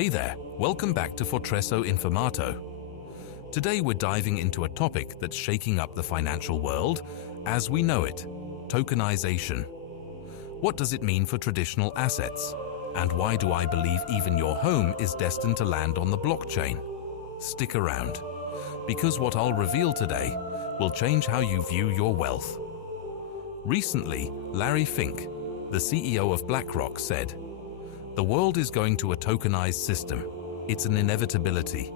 Hey there, welcome back to Fortresso Informato. Today we're diving into a topic that's shaking up the financial world as we know it, tokenization. What does it mean for traditional assets? And why do I believe even your home is destined to land on the blockchain? Stick around, because what I'll reveal today will change how you view your wealth. Recently, Larry Fink, the CEO of BlackRock, said, "The world is going to a tokenized system. It's an inevitability."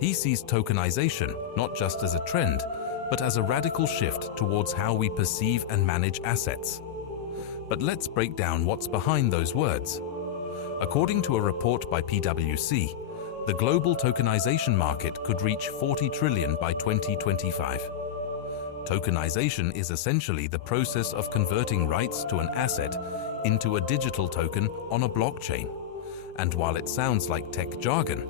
He sees tokenization not just as a trend, but as a radical shift towards how we perceive and manage assets. But let's break down what's behind those words. According to a report by PwC, the global tokenization market could reach 40 trillion by 2025. Tokenization is essentially the process of converting rights to an asset into a digital token on a blockchain. And while it sounds like tech jargon,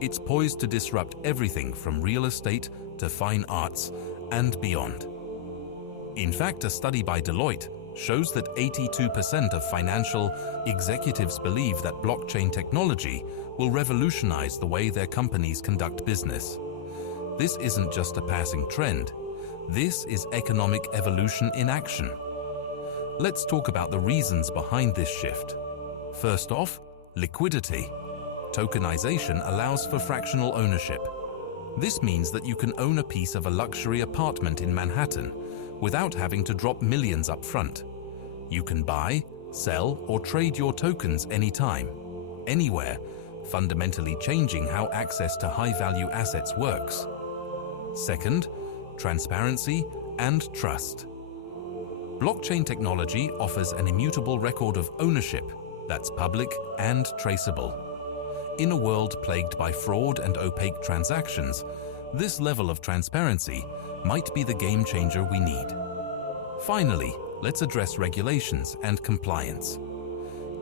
it's poised to disrupt everything from real estate to fine arts and beyond. In fact, a study by Deloitte shows that 82% of financial executives believe that blockchain technology will revolutionize the way their companies conduct business. This isn't just a passing trend. This is economic evolution in action. Let's talk about the reasons behind this shift. First off, liquidity. Tokenization allows for fractional ownership. This means that you can own a piece of a luxury apartment in Manhattan without having to drop millions up front. You can buy, sell, or trade your tokens anytime, anywhere, fundamentally changing how access to high-value assets works. Second, transparency and trust. Blockchain technology offers an immutable record of ownership that's public and traceable. In a world plagued by fraud and opaque transactions, this level of transparency might be the game changer we need. Finally, let's address regulations and compliance.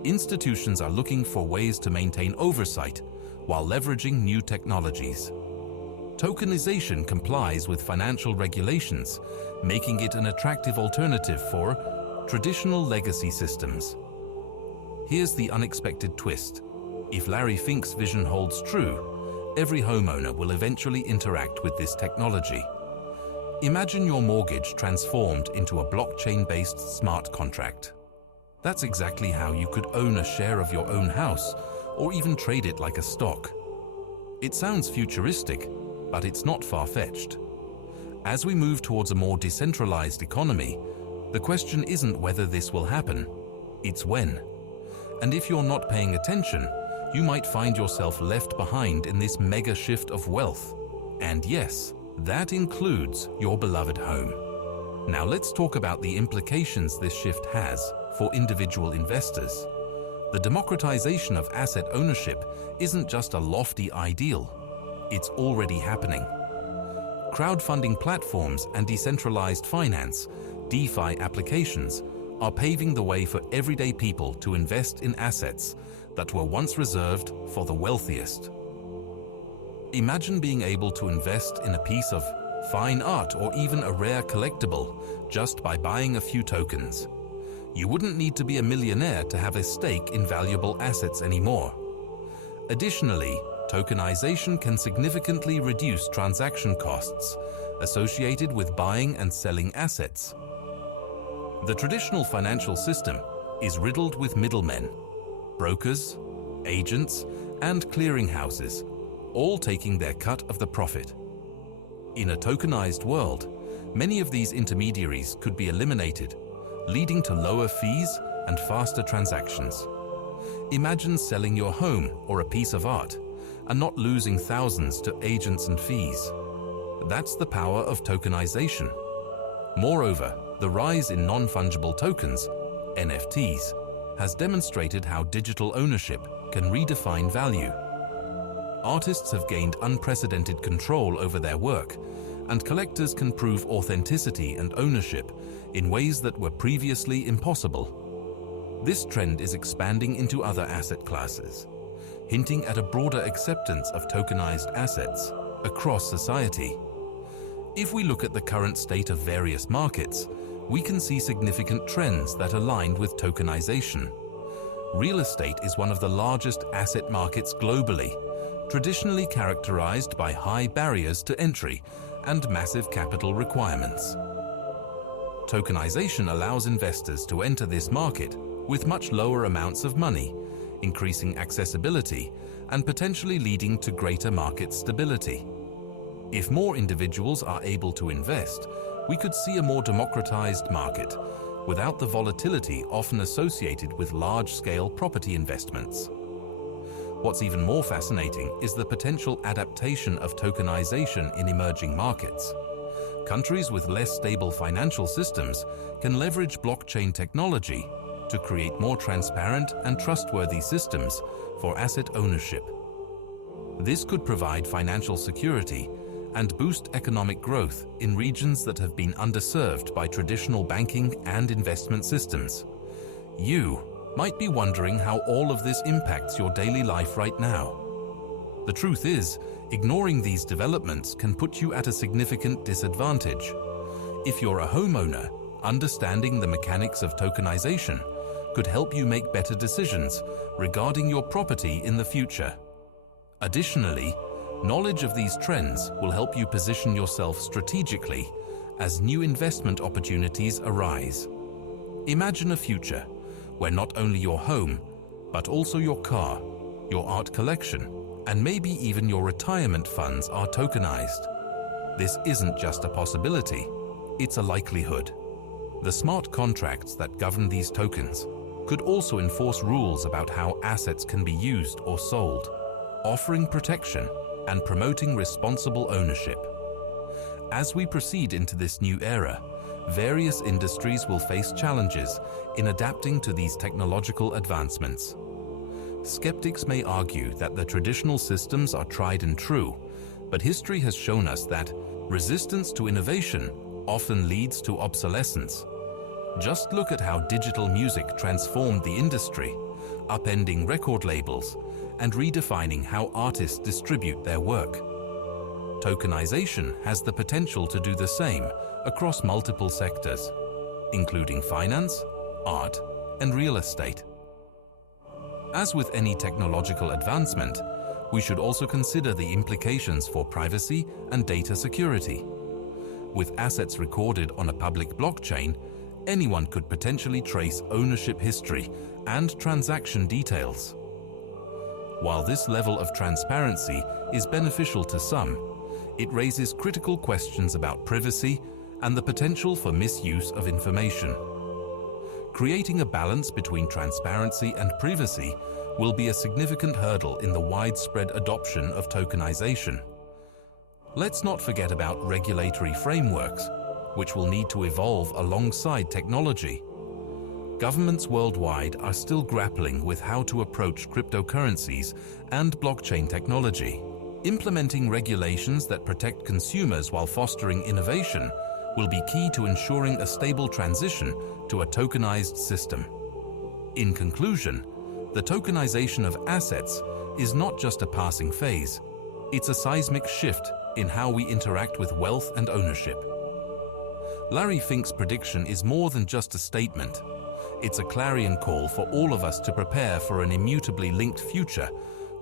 Institutions are looking for ways to maintain oversight while leveraging new technologies. Tokenization complies with financial regulations, making it an attractive alternative for traditional legacy systems. Here's the unexpected twist. If Larry Fink's vision holds true, every homeowner will eventually interact with this technology. Imagine your mortgage transformed into a blockchain-based smart contract. That's exactly how you could own a share of your own house, or even trade it like a stock. It sounds futuristic, but it's not far-fetched. As we move towards a more decentralized economy, the question isn't whether this will happen, it's when. And if you're not paying attention, you might find yourself left behind in this mega shift of wealth. And yes, that includes your beloved home. Now let's talk about the implications this shift has for individual investors. The democratization of asset ownership isn't just a lofty ideal. It's already happening. Crowdfunding platforms and decentralized finance, DeFi applications, are paving the way for everyday people to invest in assets that were once reserved for the wealthiest. Imagine being able to invest in a piece of fine art or even a rare collectible just by buying a few tokens. You wouldn't need to be a millionaire to have a stake in valuable assets anymore. Additionally, tokenization can significantly reduce transaction costs associated with buying and selling assets. The traditional financial system is riddled with middlemen, brokers, agents, and clearinghouses, all taking their cut of the profit. In a tokenized world, many of these intermediaries could be eliminated, leading to lower fees and faster transactions. Imagine selling your home or a piece of art and not losing thousands to agents and fees. That's the power of tokenization. Moreover, the rise in non-fungible tokens, NFTs, has demonstrated how digital ownership can redefine value. Artists have gained unprecedented control over their work, and collectors can prove authenticity and ownership in ways that were previously impossible. This trend is expanding into other asset classes, hinting at a broader acceptance of tokenized assets across society. If we look at the current state of various markets, we can see significant trends that align with tokenization. Real estate is one of the largest asset markets globally, traditionally characterized by high barriers to entry and massive capital requirements. Tokenization allows investors to enter this market with much lower amounts of money, increasing accessibility and potentially leading to greater market stability. If more individuals are able to invest, we could see a more democratized market without the volatility often associated with large-scale property investments. What's even more fascinating is the potential adaptation of tokenization in emerging markets. Countries with less stable financial systems can leverage blockchain technology to create more transparent and trustworthy systems for asset ownership. This could provide financial security and boost economic growth in regions that have been underserved by traditional banking and investment systems. You might be wondering how all of this impacts your daily life right now. The truth is, ignoring these developments can put you at a significant disadvantage. If you're a homeowner, understanding the mechanics of tokenization could help you make better decisions regarding your property in the future. Additionally, knowledge of these trends will help you position yourself strategically as new investment opportunities arise. Imagine a future where not only your home, but also your car, your art collection, and maybe even your retirement funds are tokenized. This isn't just a possibility, it's a likelihood. The smart contracts that govern these tokens could also enforce rules about how assets can be used or sold, offering protection and promoting responsible ownership. As we proceed into this new era, various industries will face challenges in adapting to these technological advancements. Skeptics may argue that the traditional systems are tried and true, but history has shown us that resistance to innovation often leads to obsolescence. Just look at how digital music transformed the industry, upending record labels and redefining how artists distribute their work. Tokenization has the potential to do the same across multiple sectors, including finance, art, and real estate. As with any technological advancement, we should also consider the implications for privacy and data security. With assets recorded on a public blockchain, anyone could potentially trace ownership history and transaction details. While this level of transparency is beneficial to some, it raises critical questions about privacy and the potential for misuse of information. Creating a balance between transparency and privacy will be a significant hurdle in the widespread adoption of tokenization. Let's not forget about regulatory frameworks, which will need to evolve alongside technology. Governments worldwide are still grappling with how to approach cryptocurrencies and blockchain technology. Implementing regulations that protect consumers while fostering innovation will be key to ensuring a stable transition to a tokenized system. In conclusion, the tokenization of assets is not just a passing phase. It's a seismic shift in how we interact with wealth and ownership. Larry Fink's prediction is more than just a statement. It's a clarion call for all of us to prepare for an immutably linked future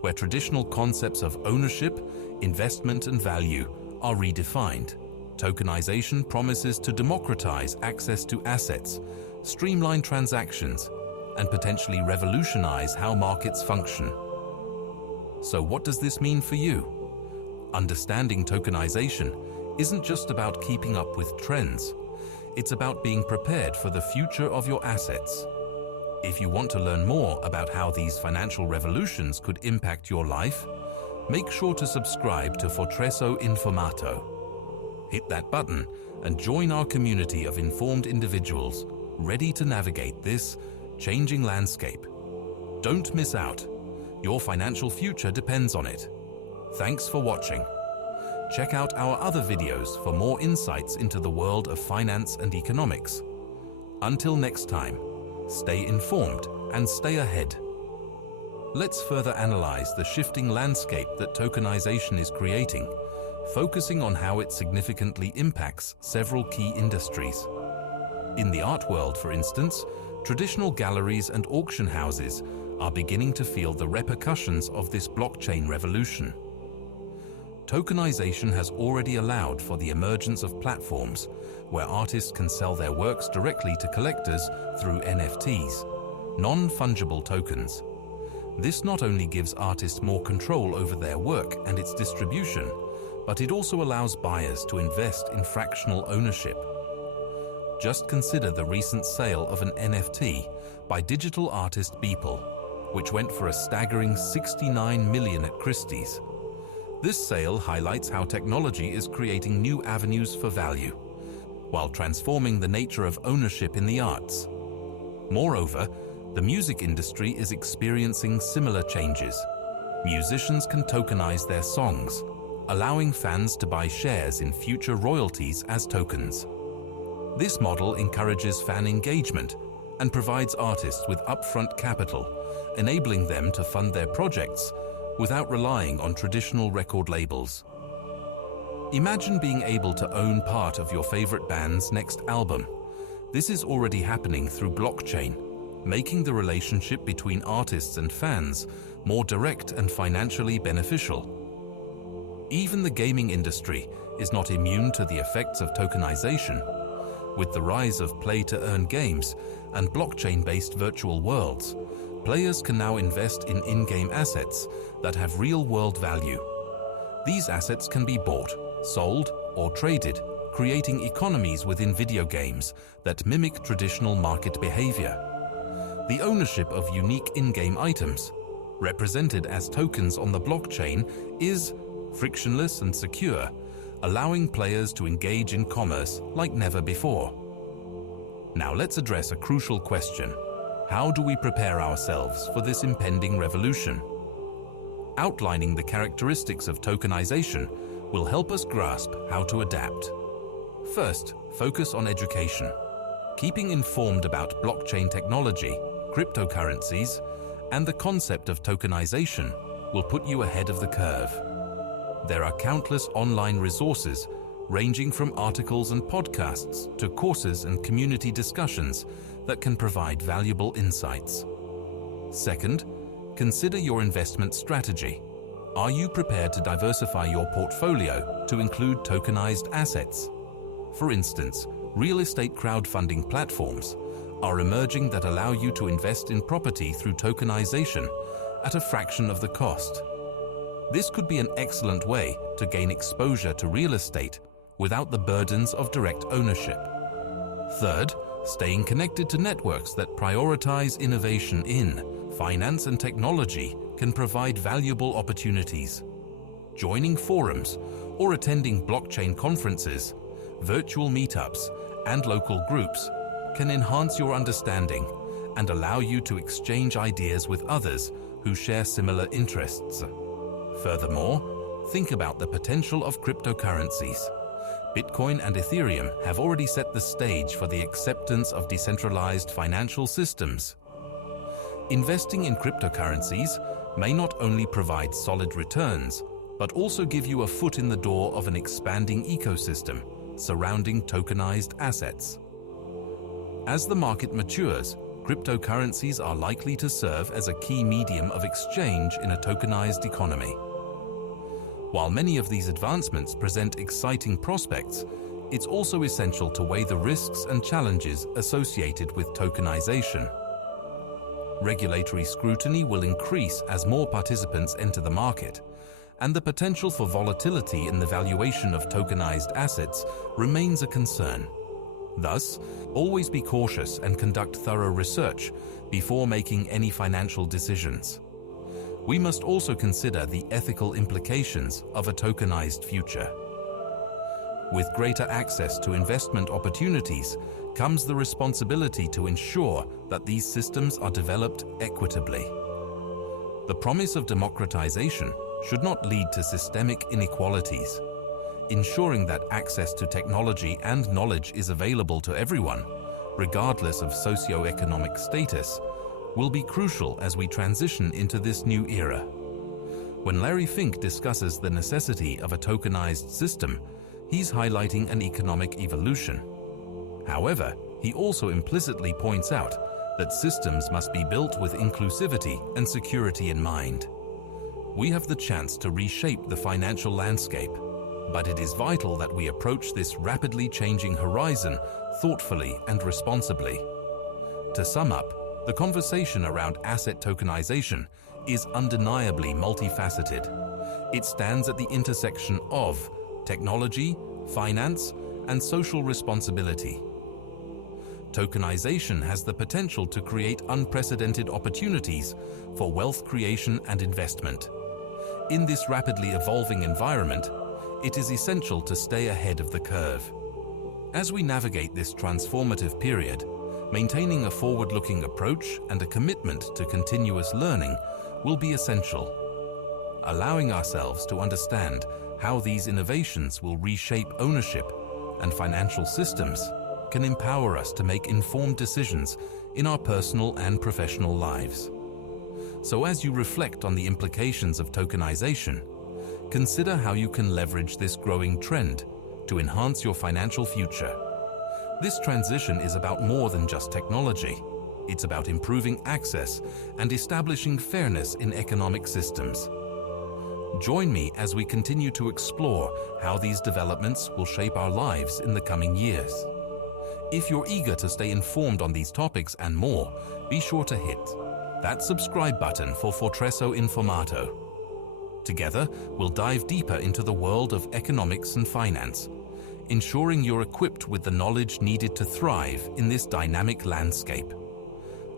where traditional concepts of ownership, investment, and value are redefined. Tokenization promises to democratize access to assets, streamline transactions, and potentially revolutionize how markets function. So what does this mean for you? Understanding tokenization isn't just about keeping up with trends. It's about being prepared for the future of your assets. If you want to learn more about how these financial revolutions could impact your life, make sure to subscribe to Fortresso Informato. Hit that button and join our community of informed individuals ready to navigate this changing landscape. Don't miss out. Your financial future depends on it. Thanks for watching. Check out our other videos for more insights into the world of finance and economics. Until next time, stay informed and stay ahead. Let's further analyze the shifting landscape that tokenization is creating, focusing on how it significantly impacts several key industries. In the art world, for instance, traditional galleries and auction houses are beginning to feel the repercussions of this blockchain revolution. Tokenization has already allowed for the emergence of platforms where artists can sell their works directly to collectors through NFTs, non-fungible tokens. This not only gives artists more control over their work and its distribution, but it also allows buyers to invest in fractional ownership. Just consider the recent sale of an NFT by digital artist Beeple, which went for a staggering $69 million at Christie's. This sale highlights how technology is creating new avenues for value, while transforming the nature of ownership in the arts. Moreover, the music industry is experiencing similar changes. Musicians can tokenize their songs, allowing fans to buy shares in future royalties as tokens. This model encourages fan engagement and provides artists with upfront capital, enabling them to fund their projects without relying on traditional record labels. Imagine being able to own part of your favorite band's next album. This is already happening through blockchain, making the relationship between artists and fans more direct and financially beneficial. Even the gaming industry is not immune to the effects of tokenization. With the rise of play-to-earn games and blockchain-based virtual worlds, players can now invest in in-game assets that have real-world value. These assets can be bought, sold, or traded, creating economies within video games that mimic traditional market behavior. The ownership of unique in-game items, represented as tokens on the blockchain, is frictionless and secure, allowing players to engage in commerce like never before. Now let's address a crucial question. How do we prepare ourselves for this impending revolution? Outlining the characteristics of tokenization will help us grasp how to adapt. First, focus on education. Keeping informed about blockchain technology, cryptocurrencies, and the concept of tokenization will put you ahead of the curve. There are countless online resources ranging from articles and podcasts to courses and community discussions that can provide valuable insights. Second, consider your investment strategy. Are you prepared to diversify your portfolio to include tokenized assets? For instance, real estate crowdfunding platforms are emerging that allow you to invest in property through tokenization at a fraction of the cost. This could be an excellent way to gain exposure to real estate without the burdens of direct ownership. Third, staying connected to networks that prioritize innovation in finance and technology can provide valuable opportunities. Joining forums or attending blockchain conferences, virtual meetups, and local groups can enhance your understanding and allow you to exchange ideas with others who share similar interests. Furthermore, think about the potential of cryptocurrencies. Bitcoin and Ethereum have already set the stage for the acceptance of decentralized financial systems. Investing in cryptocurrencies may not only provide solid returns, but also give you a foot in the door of an expanding ecosystem surrounding tokenized assets. As the market matures, cryptocurrencies are likely to serve as a key medium of exchange in a tokenized economy. While many of these advancements present exciting prospects, it's also essential to weigh the risks and challenges associated with tokenization. Regulatory scrutiny will increase as more participants enter the market, and the potential for volatility in the valuation of tokenized assets remains a concern. Thus, always be cautious and conduct thorough research before making any financial decisions. We must also consider the ethical implications of a tokenized future. With greater access to investment opportunities comes the responsibility to ensure that these systems are developed equitably. The promise of democratization should not lead to systemic inequalities. Ensuring that access to technology and knowledge is available to everyone, regardless of socioeconomic status, will be crucial as we transition into this new era. When Larry Fink discusses the necessity of a tokenized system, he's highlighting an economic evolution. However, he also implicitly points out that systems must be built with inclusivity and security in mind. We have the chance to reshape the financial landscape, but it is vital that we approach this rapidly changing horizon thoughtfully and responsibly. To sum up, the conversation around asset tokenization is undeniably multifaceted. It stands at the intersection of technology, finance, and social responsibility. Tokenization has the potential to create unprecedented opportunities for wealth creation and investment. In this rapidly evolving environment, it is essential to stay ahead of the curve. As we navigate this transformative period, maintaining a forward-looking approach and a commitment to continuous learning will be essential. Allowing ourselves to understand how these innovations will reshape ownership and financial systems can empower us to make informed decisions in our personal and professional lives. So as you reflect on the implications of tokenization, consider how you can leverage this growing trend to enhance your financial future. This transition is about more than just technology. It's about improving access and establishing fairness in economic systems. Join me as we continue to explore how these developments will shape our lives in the coming years. If you're eager to stay informed on these topics and more, be sure to hit that subscribe button for Fortresso Informato. Together, we'll dive deeper into the world of economics and finance, ensuring you're equipped with the knowledge needed to thrive in this dynamic landscape.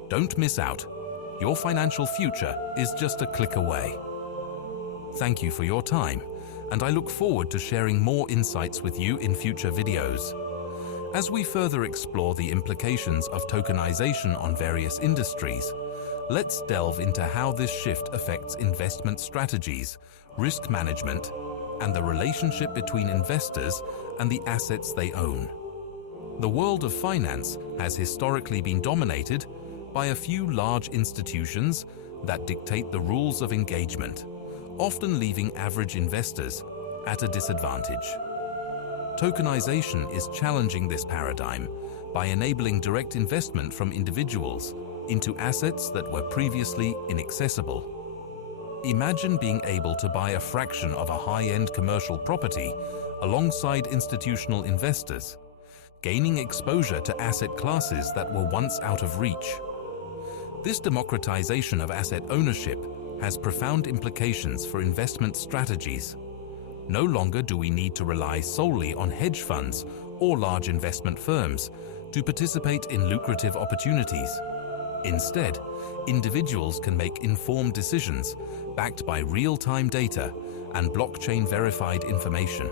Don't miss out. Your financial future is just a click away. Thank you for your time, and I look forward to sharing more insights with you in future videos. As we further explore the implications of tokenization on various industries, let's delve into how this shift affects investment strategies, risk management, and the relationship between investors and the assets they own. The world of finance has historically been dominated by a few large institutions that dictate the rules of engagement, often leaving average investors at a disadvantage. Tokenization is challenging this paradigm by enabling direct investment from individuals into assets that were previously inaccessible. Imagine being able to buy a fraction of a high-end commercial property alongside institutional investors, gaining exposure to asset classes that were once out of reach. This democratization of asset ownership has profound implications for investment strategies. No longer do we need to rely solely on hedge funds or large investment firms to participate in lucrative opportunities. Instead, individuals can make informed decisions backed by real-time data and blockchain-verified information.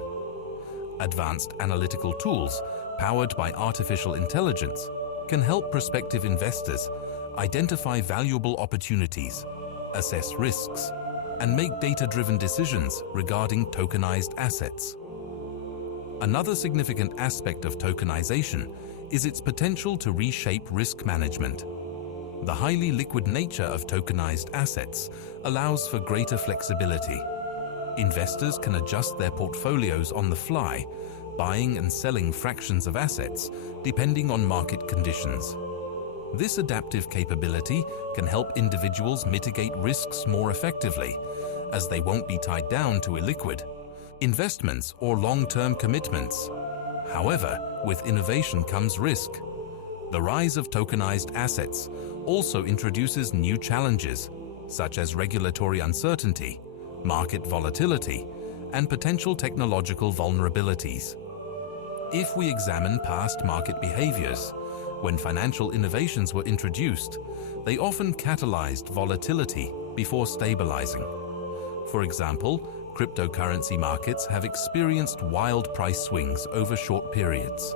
Advanced analytical tools powered by artificial intelligence can help prospective investors identify valuable opportunities, assess risks, and make data-driven decisions regarding tokenized assets. Another significant aspect of tokenization is its potential to reshape risk management. The highly liquid nature of tokenized assets allows for greater flexibility. Investors can adjust their portfolios on the fly, buying and selling fractions of assets depending on market conditions. This adaptive capability can help individuals mitigate risks more effectively, as they won't be tied down to illiquid investments or long-term commitments. However, with innovation comes risk. The rise of tokenized assets also introduces new challenges, such as regulatory uncertainty, market volatility, and potential technological vulnerabilities. If we examine past market behaviors, when financial innovations were introduced, they often catalyzed volatility before stabilizing. For example, cryptocurrency markets have experienced wild price swings over short periods.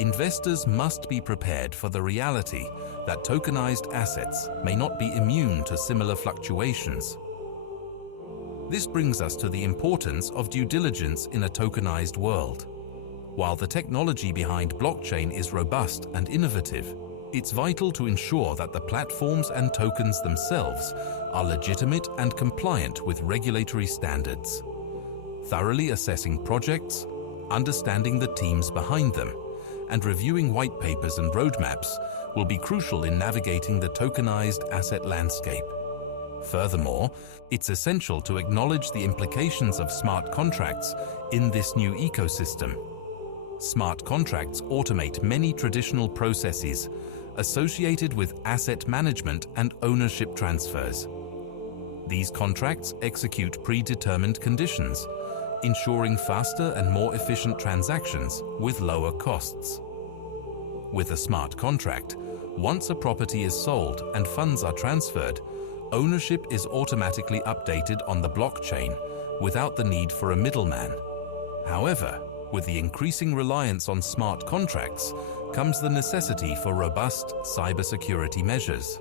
Investors must be prepared for the reality that tokenized assets may not be immune to similar fluctuations. This brings us to the importance of due diligence in a tokenized world. While the technology behind blockchain is robust and innovative, it's vital to ensure that the platforms and tokens themselves are legitimate and compliant with regulatory standards. Thoroughly assessing projects, understanding the teams behind them, and reviewing white papers and roadmaps will be crucial in navigating the tokenized asset landscape. Furthermore, it's essential to acknowledge the implications of smart contracts in this new ecosystem. Smart contracts automate many traditional processes associated with asset management and ownership transfers. These contracts execute predetermined conditions, ensuring faster and more efficient transactions with lower costs. With a smart contract, once a property is sold and funds are transferred, ownership is automatically updated on the blockchain without the need for a middleman. However, with the increasing reliance on smart contracts comes the necessity for robust cybersecurity measures.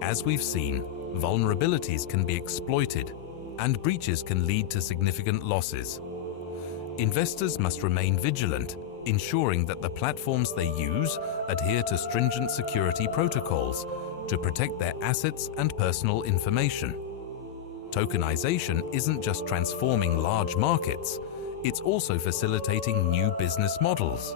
As we've seen, vulnerabilities can be exploited, and breaches can lead to significant losses. Investors must remain vigilant, ensuring that the platforms they use adhere to stringent security protocols to protect their assets and personal information. Tokenization isn't just transforming large markets, it's also facilitating new business models.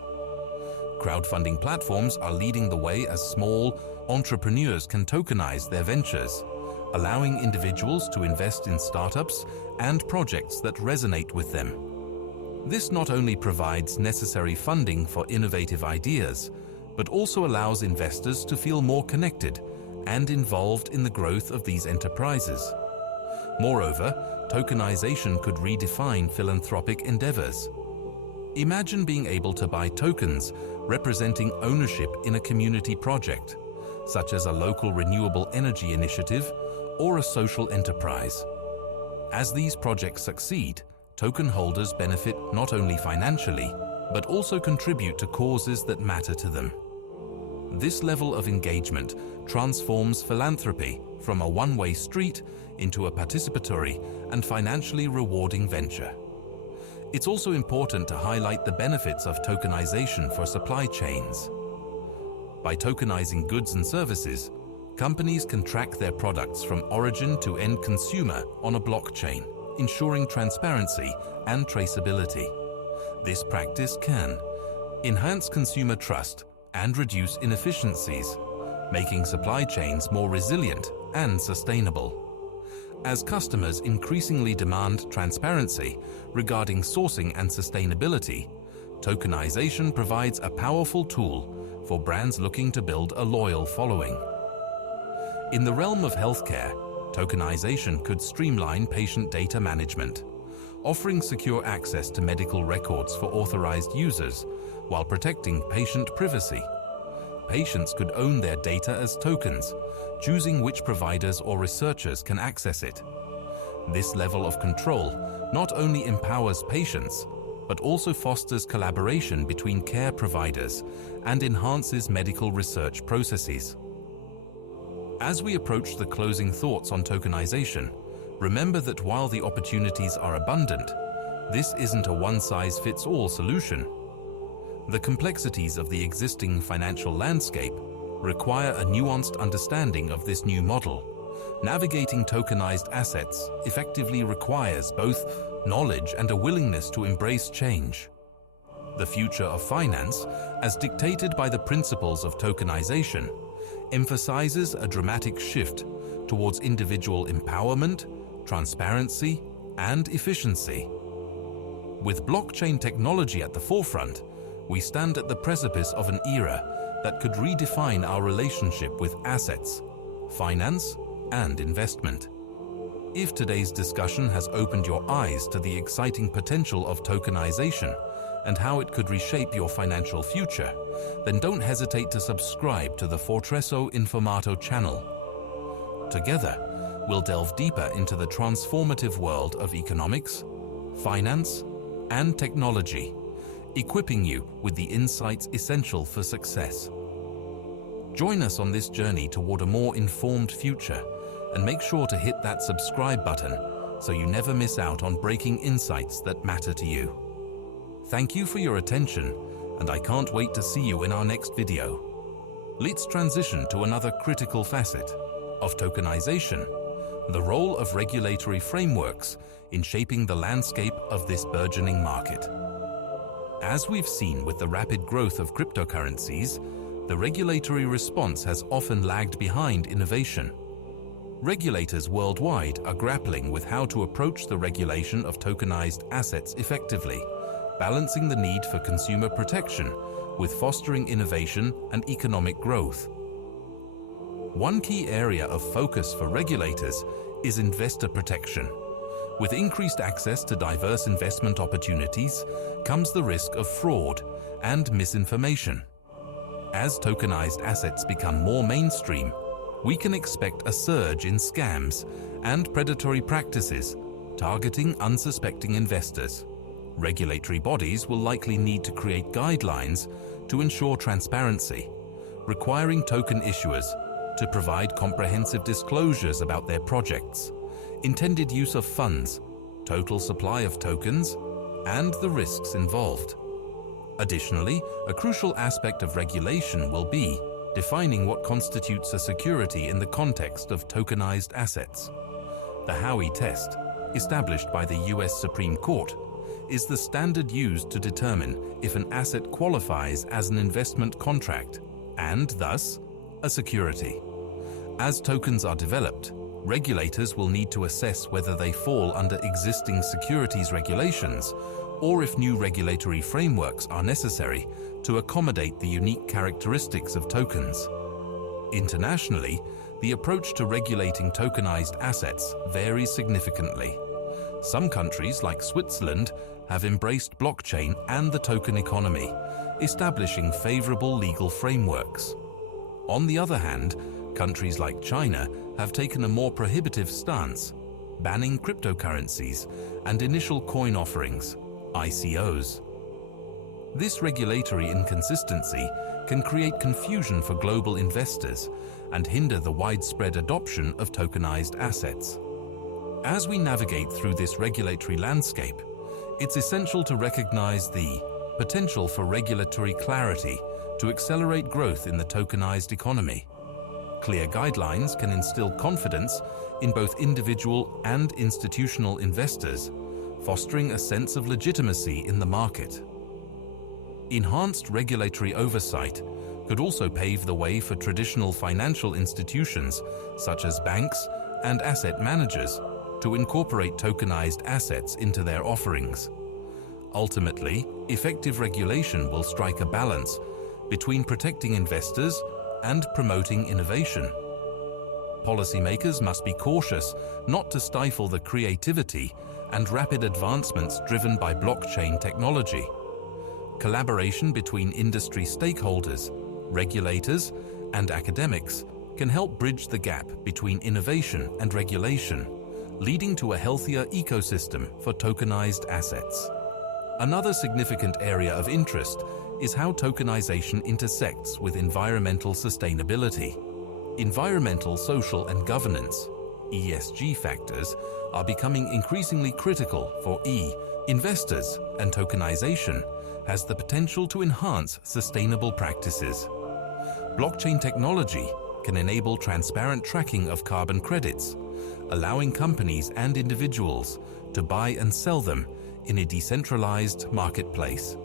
Crowdfunding platforms are leading the way as small entrepreneurs can tokenize their ventures, allowing individuals to invest in startups and projects that resonate with them. This not only provides necessary funding for innovative ideas, but also allows investors to feel more connected and involved in the growth of these enterprises. Moreover, tokenization could redefine philanthropic endeavors. Imagine being able to buy tokens representing ownership in a community project, such as a local renewable energy initiative or a social enterprise. As these projects succeed, token holders benefit not only financially, but also contribute to causes that matter to them. This level of engagement transforms philanthropy from a one-way street into a participatory and financially rewarding venture. It's also important to highlight the benefits of tokenization for supply chains. By tokenizing goods and services, companies can track their products from origin to end consumer on a blockchain, ensuring transparency and traceability. This practice can enhance consumer trust and reduce inefficiencies, making supply chains more resilient and sustainable. As customers increasingly demand transparency regarding sourcing and sustainability, tokenization provides a powerful tool for brands looking to build a loyal following. In the realm of healthcare, tokenization could streamline patient data management, offering secure access to medical records for authorized users while protecting patient privacy. Patients could own their data as tokens, choosing which providers or researchers can access it. This level of control not only empowers patients, but also fosters collaboration between care providers and enhances medical research processes. As we approach the closing thoughts on tokenization, remember that while the opportunities are abundant, this isn't a one-size-fits-all solution. The complexities of the existing financial landscape require a nuanced understanding of this new model. Navigating tokenized assets effectively requires both knowledge and a willingness to embrace change. The future of finance, as dictated by the principles of tokenization, emphasizes a dramatic shift towards individual empowerment, transparency, and efficiency. With blockchain technology at the forefront, we stand at the precipice of an era that could redefine our relationship with assets, finance, and investment. If today's discussion has opened your eyes to the exciting potential of tokenization and how it could reshape your financial future, then don't hesitate to subscribe to the Fortresso Informato channel. Together, we'll delve deeper into the transformative world of economics, finance, and technology, equipping you with the insights essential for success. Join us on this journey toward a more informed future, and make sure to hit that subscribe button so you never miss out on breaking insights that matter to you. Thank you for your attention, and I can't wait to see you in our next video. Let's transition to another critical facet of tokenization, the role of regulatory frameworks in shaping the landscape of this burgeoning market. As we've seen with the rapid growth of cryptocurrencies, the regulatory response has often lagged behind innovation. Regulators worldwide are grappling with how to approach the regulation of tokenized assets effectively, balancing the need for consumer protection with fostering innovation and economic growth. One key area of focus for regulators is investor protection. With increased access to diverse investment opportunities comes the risk of fraud and misinformation. As tokenized assets become more mainstream, we can expect a surge in scams and predatory practices targeting unsuspecting investors. Regulatory bodies will likely need to create guidelines to ensure transparency, requiring token issuers to provide comprehensive disclosures about their projects, intended use of funds, total supply of tokens, and the risks involved. Additionally, a crucial aspect of regulation will be defining what constitutes a security in the context of tokenized assets. The Howey test, established by the US Supreme Court, is the standard used to determine if an asset qualifies as an investment contract and, thus, a security. As tokens are developed, regulators will need to assess whether they fall under existing securities regulations or if new regulatory frameworks are necessary to accommodate the unique characteristics of tokens. Internationally, the approach to regulating tokenized assets varies significantly. Some countries, like Switzerland, have embraced blockchain and the token economy, establishing favorable legal frameworks. On the other hand, countries like China have taken a more prohibitive stance, banning cryptocurrencies and initial coin offerings, ICOs. This regulatory inconsistency can create confusion for global investors and hinder the widespread adoption of tokenized assets. As we navigate through this regulatory landscape, it's essential to recognize the potential for regulatory clarity to accelerate growth in the tokenized economy. Clear guidelines can instill confidence in both individual and institutional investors, fostering a sense of legitimacy in the market. Enhanced regulatory oversight could also pave the way for traditional financial institutions, such as banks and asset managers, to incorporate tokenized assets into their offerings. Ultimately, effective regulation will strike a balance between protecting investors and promoting innovation. Policymakers must be cautious not to stifle the creativity and rapid advancements driven by blockchain technology. Collaboration between industry stakeholders, regulators, and academics can help bridge the gap between innovation and regulation, leading to a healthier ecosystem for tokenized assets. Another significant area of interest is how tokenization intersects with environmental sustainability. Environmental, social, and governance (ESG) factors are becoming increasingly critical for investors, and tokenization has the potential to enhance sustainable practices. Blockchain technology can enable transparent tracking of carbon credits, allowing companies and individuals to buy and sell them in a decentralized marketplace.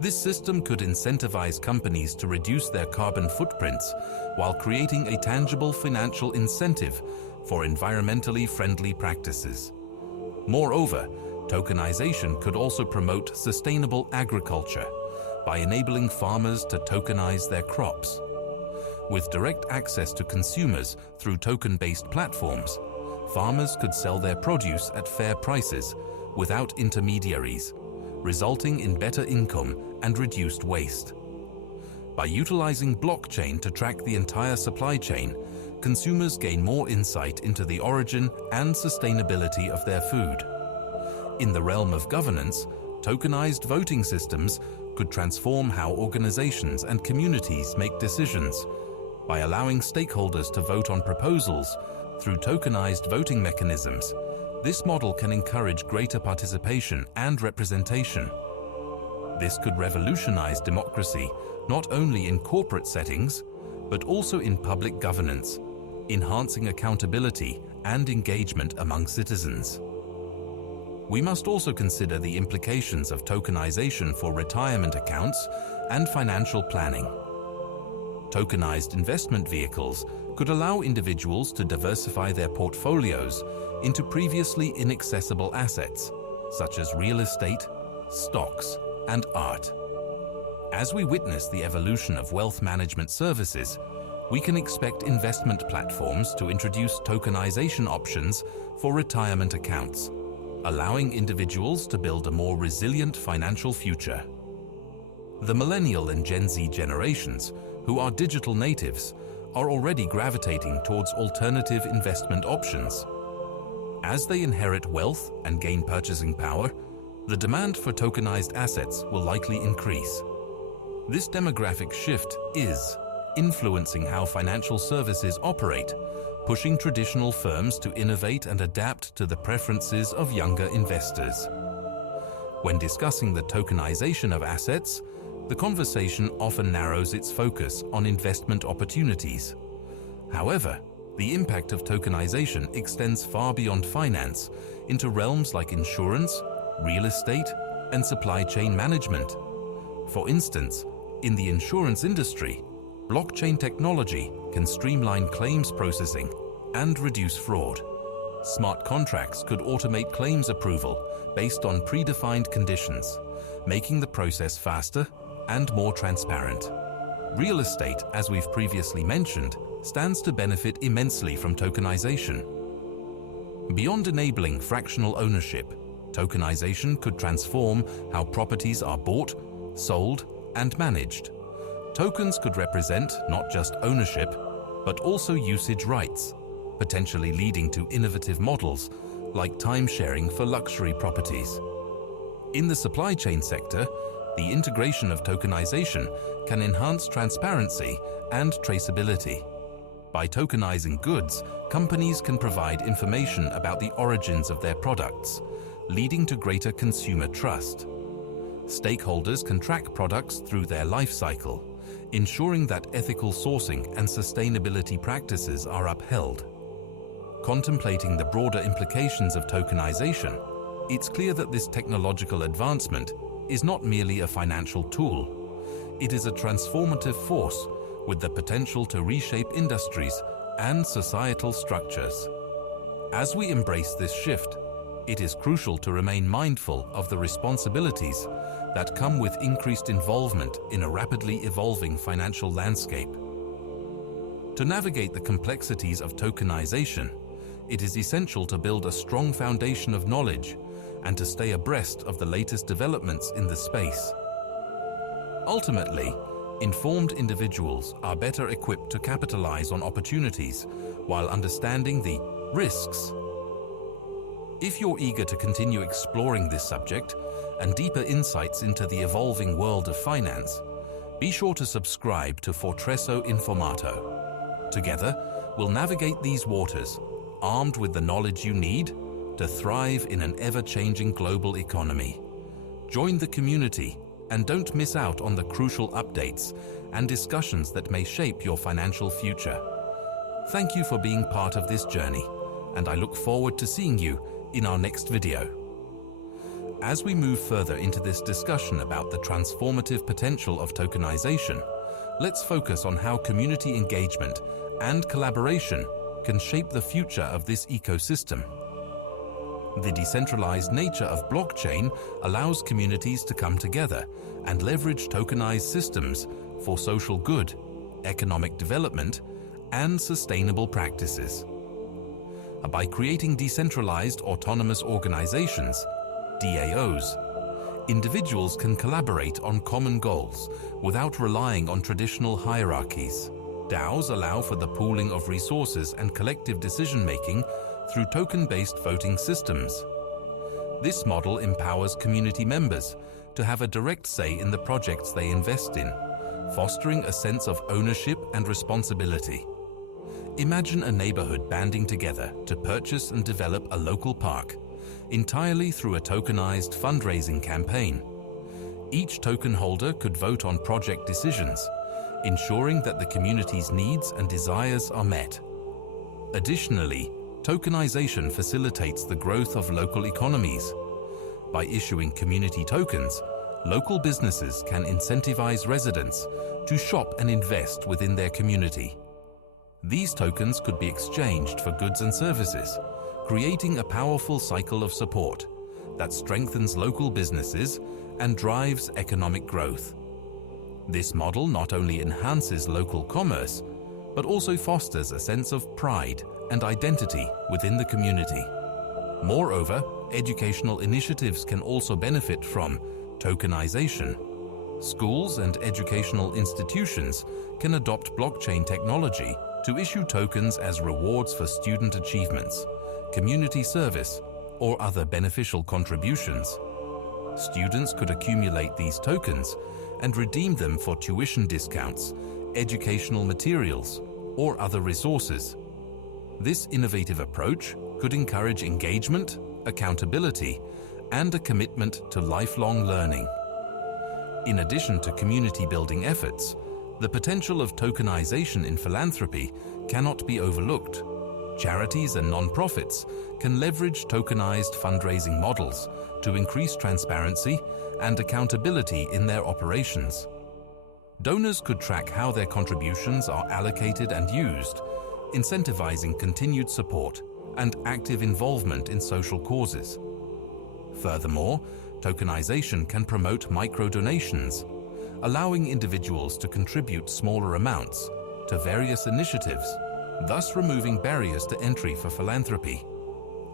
This system could incentivize companies to reduce their carbon footprints while creating a tangible financial incentive for environmentally friendly practices. Moreover, tokenization could also promote sustainable agriculture by enabling farmers to tokenize their crops. With direct access to consumers through token-based platforms, farmers could sell their produce at fair prices without intermediaries, resulting in better income and reduced waste. By utilizing blockchain to track the entire supply chain, consumers gain more insight into the origin and sustainability of their food. In the realm of governance, tokenized voting systems could transform how organizations and communities make decisions. By allowing stakeholders to vote on proposals through tokenized voting mechanisms, this model can encourage greater participation and representation. This could revolutionize democracy not only in corporate settings, but also in public governance, enhancing accountability and engagement among citizens. We must also consider the implications of tokenization for retirement accounts and financial planning. Tokenized investment vehicles could allow individuals to diversify their portfolios into previously inaccessible assets, such as real estate, stocks, and art. As we witness the evolution of wealth management services, we can expect investment platforms to introduce tokenization options for retirement accounts, allowing individuals to build a more resilient financial future. The Millennial and Gen Z generations, who are digital natives, are already gravitating towards alternative investment options. As they inherit wealth and gain purchasing power, the demand for tokenized assets will likely increase. This demographic shift is influencing how financial services operate, pushing traditional firms to innovate and adapt to the preferences of younger investors. When discussing the tokenization of assets, the conversation often narrows its focus on investment opportunities. However, the impact of tokenization extends far beyond finance into realms like insurance, real estate, and supply chain management. For instance, in the insurance industry, blockchain technology can streamline claims processing and reduce fraud. Smart contracts could automate claims approval based on predefined conditions, making the process faster and more transparent. Real estate, as we've previously mentioned, stands to benefit immensely from tokenization. Beyond enabling fractional ownership, tokenization could transform how properties are bought, sold, and managed. Tokens could represent not just ownership, but also usage rights, potentially leading to innovative models like time-sharing for luxury properties. In the supply chain sector, the integration of tokenization can enhance transparency and traceability. By tokenizing goods, companies can provide information about the origins of their products, leading to greater consumer trust. Stakeholders can track products through their life cycle, ensuring that ethical sourcing and sustainability practices are upheld. Contemplating the broader implications of tokenization, it's clear that this technological advancement is not merely a financial tool. It is a transformative force with the potential to reshape industries and societal structures. As we embrace this shift, it is crucial to remain mindful of the responsibilities that come with increased involvement in a rapidly evolving financial landscape. To navigate the complexities of tokenization, it is essential to build a strong foundation of knowledge and to stay abreast of the latest developments in the space. Ultimately, informed individuals are better equipped to capitalize on opportunities while understanding the risks. If you're eager to continue exploring this subject and deeper insights into the evolving world of finance, be sure to subscribe to Fortresso Informato. Together, we'll navigate these waters, armed with the knowledge you need to thrive in an ever-changing global economy. Join the community and don't miss out on the crucial updates and discussions that may shape your financial future. Thank you for being part of this journey, and I look forward to seeing you in our next video. As we move further into this discussion about the transformative potential of tokenization, let's focus on how community engagement and collaboration can shape the future of this ecosystem. The decentralized nature of blockchain allows communities to come together and leverage tokenized systems for social good, economic development, and sustainable practices. By creating decentralized autonomous organizations, DAOs, individuals can collaborate on common goals without relying on traditional hierarchies. DAOs allow for the pooling of resources and collective decision-making through token-based voting systems. This model empowers community members to have a direct say in the projects they invest in, fostering a sense of ownership and responsibility. Imagine a neighborhood banding together to purchase and develop a local park, entirely through a tokenized fundraising campaign. Each token holder could vote on project decisions, ensuring that the community's needs and desires are met. Additionally, tokenization facilitates the growth of local economies. By issuing community tokens, local businesses can incentivize residents to shop and invest within their community. These tokens could be exchanged for goods and services, creating a powerful cycle of support that strengthens local businesses and drives economic growth. This model not only enhances local commerce, but also fosters a sense of pride and identity within the community. Moreover, educational initiatives can also benefit from tokenization. Schools and educational institutions can adopt blockchain technology to issue tokens as rewards for student achievements, community service, or other beneficial contributions. Students could accumulate these tokens and redeem them for tuition discounts, educational materials, or other resources. This innovative approach could encourage engagement, accountability, and a commitment to lifelong learning. In addition to community-building efforts, the potential of tokenization in philanthropy cannot be overlooked. Charities and non-profits can leverage tokenized fundraising models to increase transparency and accountability in their operations. Donors could track how their contributions are allocated and used, incentivizing continued support and active involvement in social causes. Furthermore, tokenization can promote micro-donations, allowing individuals to contribute smaller amounts to various initiatives, thus removing barriers to entry for philanthropy.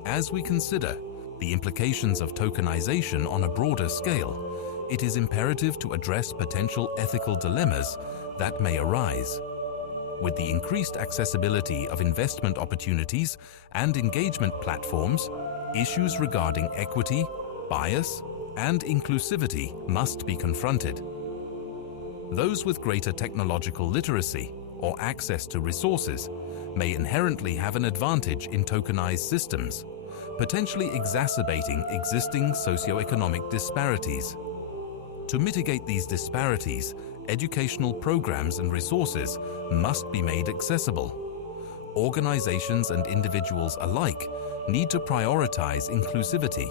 As we consider the implications of tokenization on a broader scale, it is imperative to address potential ethical dilemmas that may arise. With the increased accessibility of investment opportunities and engagement platforms, issues regarding equity, bias, and inclusivity must be confronted. Those with greater technological literacy or access to resources may inherently have an advantage in tokenized systems, potentially exacerbating existing socioeconomic disparities. To mitigate these disparities, educational programs and resources must be made accessible. Organizations and individuals alike need to prioritize inclusivity,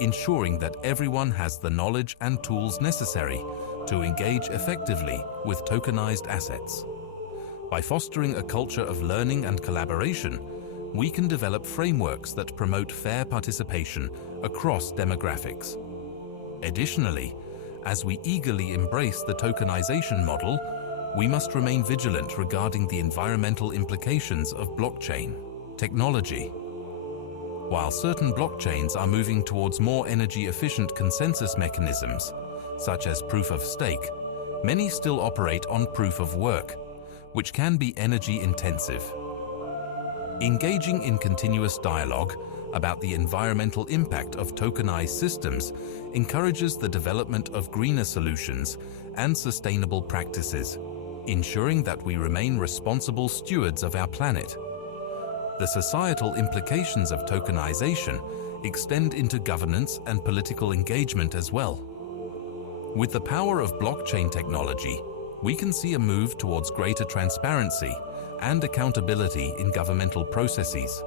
ensuring that everyone has the knowledge and tools necessary to engage effectively with tokenized assets. By fostering a culture of learning and collaboration, we can develop frameworks that promote fair participation across demographics. Additionally, as we eagerly embrace the tokenization model, we must remain vigilant regarding the environmental implications of blockchain technology. While certain blockchains are moving towards more energy-efficient consensus mechanisms, such as proof of stake, many still operate on proof of work, which can be energy-intensive. Engaging in continuous dialogue about the environmental impact of tokenized systems encourages the development of greener solutions and sustainable practices, ensuring that we remain responsible stewards of our planet. The societal implications of tokenization extend into governance and political engagement as well. With the power of blockchain technology, we can see a move towards greater transparency and accountability in governmental processes.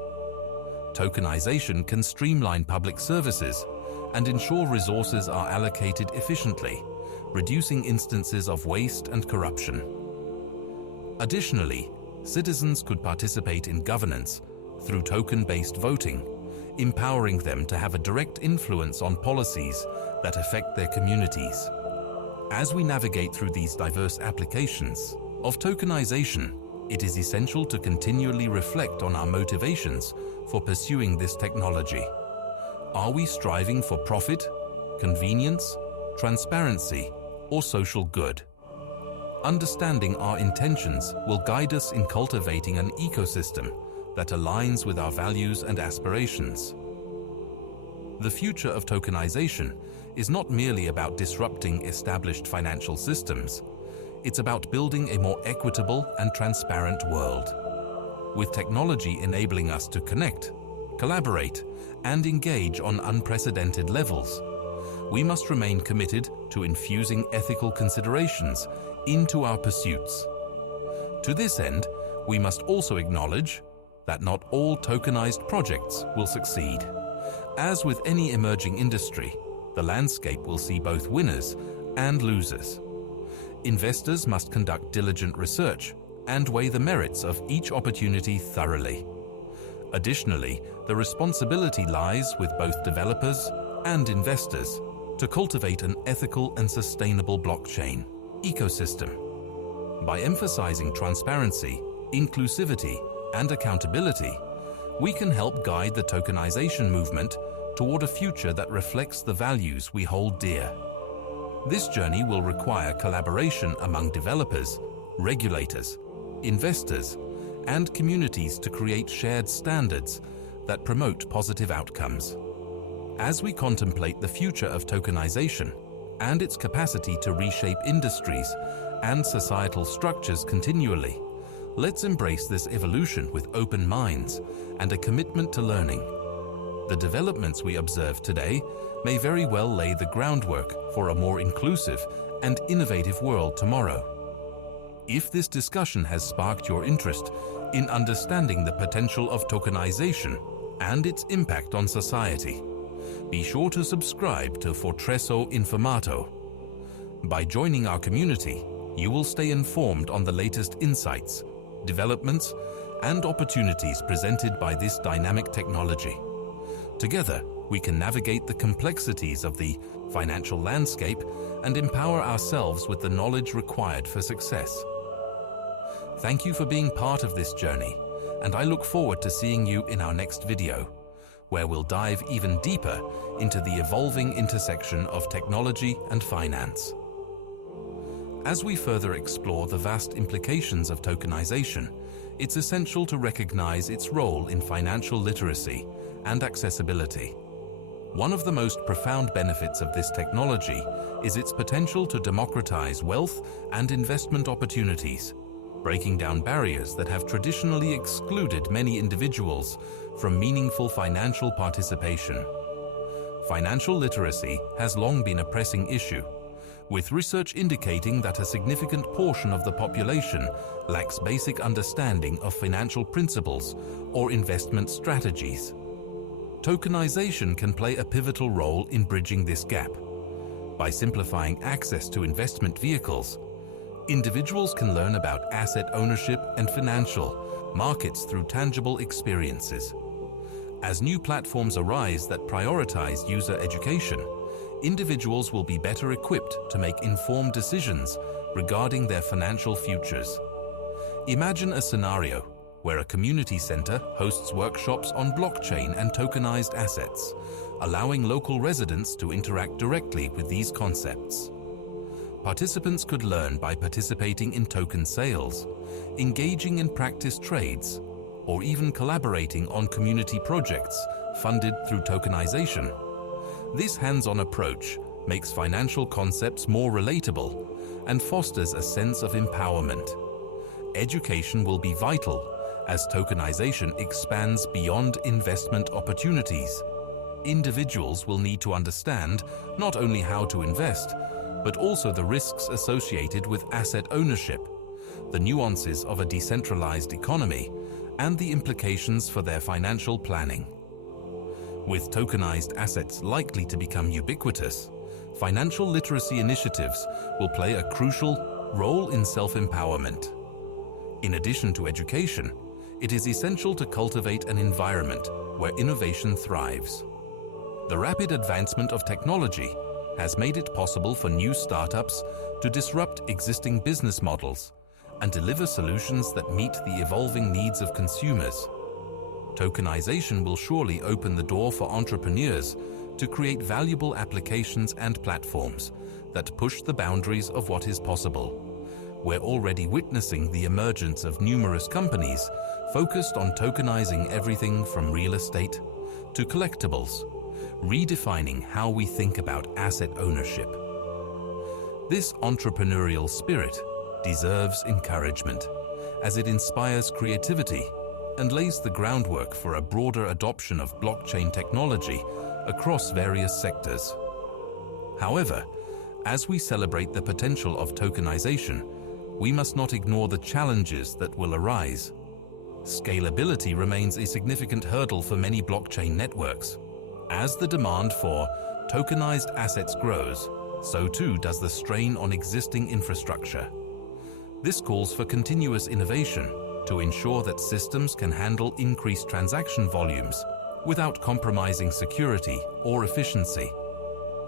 Tokenization can streamline public services and ensure resources are allocated efficiently, reducing instances of waste and corruption. Additionally, citizens could participate in governance through token-based voting, empowering them to have a direct influence on policies that affect their communities. As we navigate through these diverse applications of tokenization, it is essential to continually reflect on our motivations for pursuing this technology. Are we striving for profit, convenience, transparency, or social good? Understanding our intentions will guide us in cultivating an ecosystem that aligns with our values and aspirations. The future of tokenization is not merely about disrupting established financial systems. It's about building a more equitable and transparent world. With technology enabling us to connect, collaborate, and engage on unprecedented levels, we must remain committed to infusing ethical considerations into our pursuits. To this end, we must also acknowledge that not all tokenized projects will succeed. As with any emerging industry, the landscape will see both winners and losers. Investors must conduct diligent research and weigh the merits of each opportunity thoroughly. Additionally, the responsibility lies with both developers and investors to cultivate an ethical and sustainable blockchain ecosystem. By emphasizing transparency, inclusivity, and accountability, we can help guide the tokenization movement toward a future that reflects the values we hold dear. This journey will require collaboration among developers, regulators, investors, and communities to create shared standards that promote positive outcomes. As we contemplate the future of tokenization and its capacity to reshape industries and societal structures continually, let's embrace this evolution with open minds and a commitment to learning. The developments we observe today may very well lay the groundwork for a more inclusive and innovative world tomorrow. If this discussion has sparked your interest in understanding the potential of tokenization and its impact on society, be sure to subscribe to Fortresso Informato. By joining our community, you will stay informed on the latest insights, developments, and opportunities presented by this dynamic technology. Together, we can navigate the complexities of the financial landscape and empower ourselves with the knowledge required for success. Thank you for being part of this journey, and I look forward to seeing you in our next video, where we'll dive even deeper into the evolving intersection of technology and finance. As we further explore the vast implications of tokenization, it's essential to recognize its role in financial literacy and accessibility. One of the most profound benefits of this technology is its potential to democratize wealth and investment opportunities, breaking down barriers that have traditionally excluded many individuals from meaningful financial participation. Financial literacy has long been a pressing issue, with research indicating that a significant portion of the population lacks basic understanding of financial principles or investment strategies. Tokenization can play a pivotal role in bridging this gap. By simplifying access to investment vehicles, individuals can learn about asset ownership and financial markets through tangible experiences. As new platforms arise that prioritize user education, individuals will be better equipped to make informed decisions regarding their financial futures. Imagine a scenario where a community center hosts workshops on blockchain and tokenized assets, allowing local residents to interact directly with these concepts. Participants could learn by participating in token sales, engaging in practice trades, or even collaborating on community projects funded through tokenization. This hands-on approach makes financial concepts more relatable and fosters a sense of empowerment. Education will be vital as tokenization expands beyond investment opportunities. Individuals will need to understand not only how to invest, but also the risks associated with asset ownership, the nuances of a decentralized economy, and the implications for their financial planning. With tokenized assets likely to become ubiquitous, financial literacy initiatives will play a crucial role in self-empowerment. In addition to education, it is essential to cultivate an environment where innovation thrives. The rapid advancement of technology has made it possible for new startups to disrupt existing business models and deliver solutions that meet the evolving needs of consumers. Tokenization will surely open the door for entrepreneurs to create valuable applications and platforms that push the boundaries of what is possible. We're already witnessing the emergence of numerous companies focused on tokenizing everything from real estate to collectibles, redefining how we think about asset ownership. This entrepreneurial spirit deserves encouragement, as it inspires creativity and lays the groundwork for a broader adoption of blockchain technology across various sectors. However, as we celebrate the potential of tokenization, we must not ignore the challenges that will arise. Scalability remains a significant hurdle for many blockchain networks. As the demand for tokenized assets grows, so too does the strain on existing infrastructure. This calls for continuous innovation to ensure that systems can handle increased transaction volumes without compromising security or efficiency.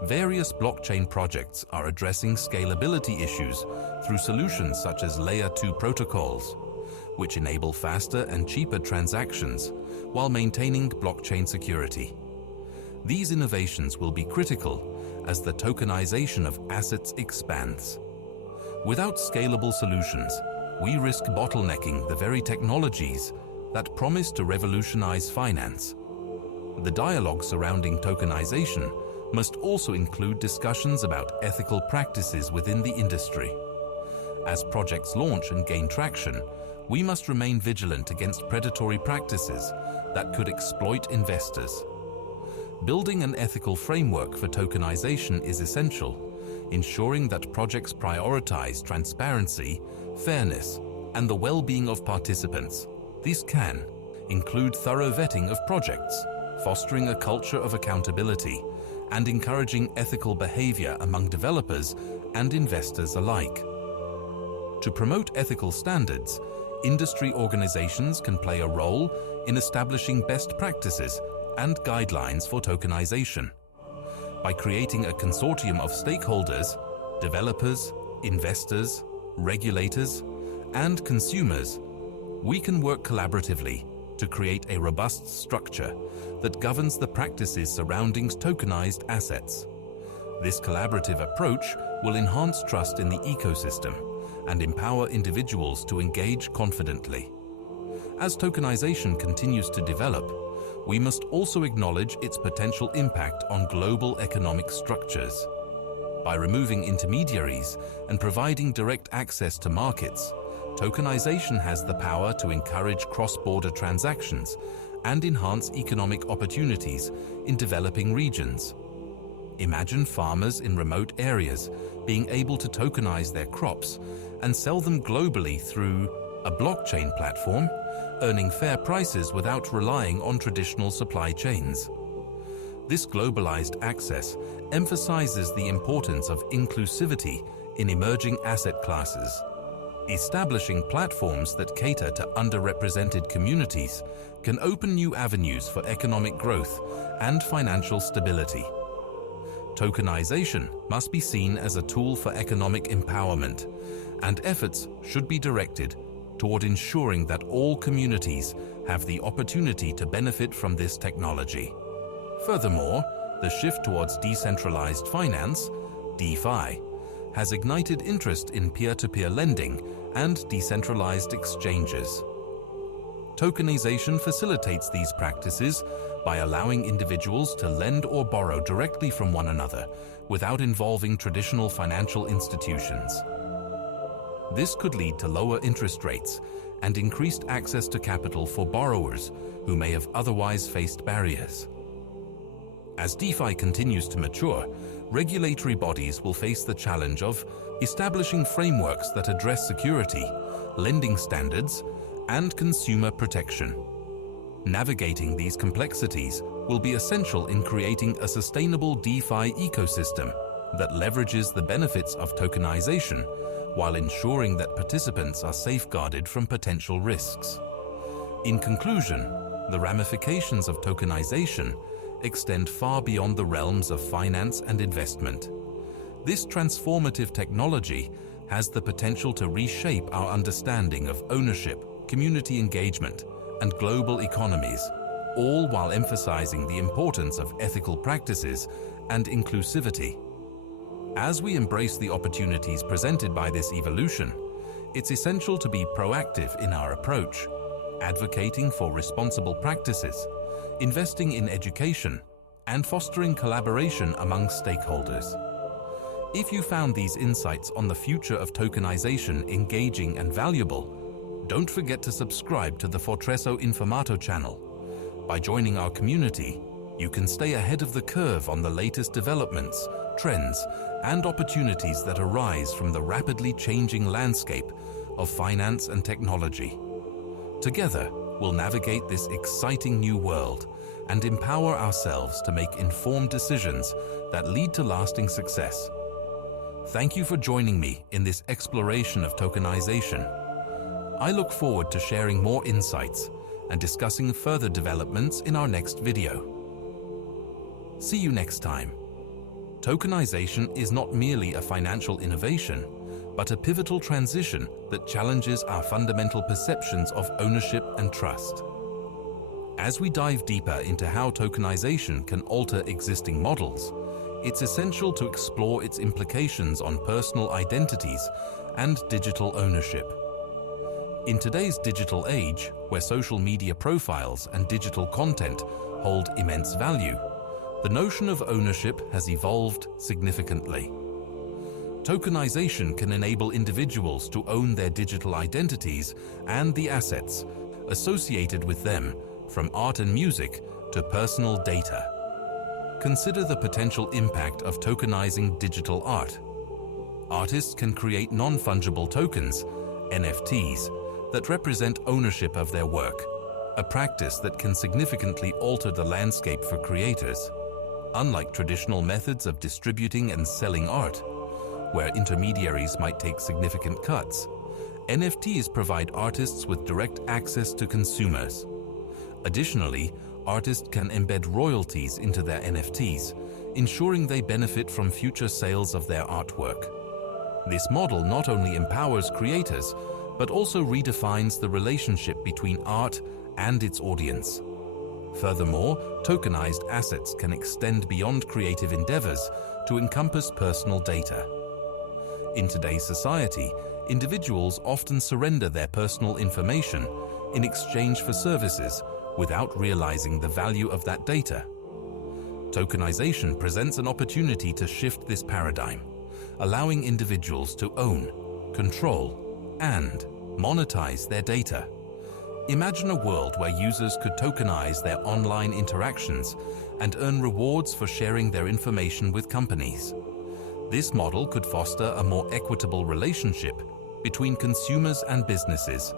Various blockchain projects are addressing scalability issues through solutions such as Layer 2 protocols, which enable faster and cheaper transactions while maintaining blockchain security. These innovations will be critical as the tokenization of assets expands. Without scalable solutions, we risk bottlenecking the very technologies that promise to revolutionize finance. The dialogue surrounding tokenization must also include discussions about ethical practices within the industry. As projects launch and gain traction, we must remain vigilant against predatory practices that could exploit investors. Building an ethical framework for tokenization is essential, ensuring that projects prioritize transparency, fairness, and the well-being of participants. This can include thorough vetting of projects, fostering a culture of accountability, and encouraging ethical behavior among developers and investors alike. To promote ethical standards, industry organizations can play a role in establishing best practices and guidelines for tokenization. By creating a consortium of stakeholders, developers, investors, regulators, and consumers, we can work collaboratively to create a robust structure that governs the practices surrounding tokenized assets. This collaborative approach will enhance trust in the ecosystem and empower individuals to engage confidently. As tokenization continues to develop, we must also acknowledge its potential impact on global economic structures. By removing intermediaries and providing direct access to markets, tokenization has the power to encourage cross-border transactions and enhance economic opportunities in developing regions. Imagine farmers in remote areas being able to tokenize their crops and sell them globally through a blockchain platform, earning fair prices without relying on traditional supply chains. This globalized access emphasizes the importance of inclusivity in emerging asset classes. Establishing platforms that cater to underrepresented communities can open new avenues for economic growth and financial stability. Tokenization must be seen as a tool for economic empowerment, and efforts should be directed toward ensuring that all communities have the opportunity to benefit from this technology. Furthermore, the shift towards decentralized finance, DeFi, has ignited interest in peer-to-peer lending and decentralized exchanges. Tokenization facilitates these practices by allowing individuals to lend or borrow directly from one another without involving traditional financial institutions. This could lead to lower interest rates and increased access to capital for borrowers who may have otherwise faced barriers. As DeFi continues to mature, regulatory bodies will face the challenge of establishing frameworks that address security, lending standards, and consumer protection. Navigating these complexities will be essential in creating a sustainable DeFi ecosystem that leverages the benefits of tokenization while ensuring that participants are safeguarded from potential risks. In conclusion, the ramifications of tokenization extend far beyond the realms of finance and investment. This transformative technology has the potential to reshape our understanding of ownership, community engagement, and global economies, all while emphasizing the importance of ethical practices and inclusivity. As we embrace the opportunities presented by this evolution, it's essential to be proactive in our approach, advocating for responsible practices, investing in education, and fostering collaboration among stakeholders. If you found these insights on the future of tokenization engaging and valuable, don't forget to subscribe to the Fortresso Informato channel. By joining our community, you can stay ahead of the curve on the latest developments, trends, and opportunities that arise from the rapidly changing landscape of finance and technology. Together, we'll navigate this exciting new world and empower ourselves to make informed decisions that lead to lasting success. Thank you for joining me in this exploration of tokenization. I look forward to sharing more insights and discussing further developments in our next video. See you next time. Tokenization is not merely a financial innovation, but a pivotal transition that challenges our fundamental perceptions of ownership and trust. As we dive deeper into how tokenization can alter existing models, it's essential to explore its implications on personal identities and digital ownership. In today's digital age, where social media profiles and digital content hold immense value, the notion of ownership has evolved significantly. Tokenization can enable individuals to own their digital identities and the assets associated with them, from art and music to personal data. Consider the potential impact of tokenizing digital art. Artists can create non-fungible tokens, NFTs, that represent ownership of their work, a practice that can significantly alter the landscape for creators. Unlike traditional methods of distributing and selling art, where intermediaries might take significant cuts, NFTs provide artists with direct access to consumers. Additionally, artists can embed royalties into their NFTs, ensuring they benefit from future sales of their artwork. This model not only empowers creators, but also redefines the relationship between art and its audience. Furthermore, tokenized assets can extend beyond creative endeavors to encompass personal data. In today's society, individuals often surrender their personal information in exchange for services without realizing the value of that data. Tokenization presents an opportunity to shift this paradigm, allowing individuals to own, control, and monetize their data. Imagine a world where users could tokenize their online interactions and earn rewards for sharing their information with companies. This model could foster a more equitable relationship between consumers and businesses,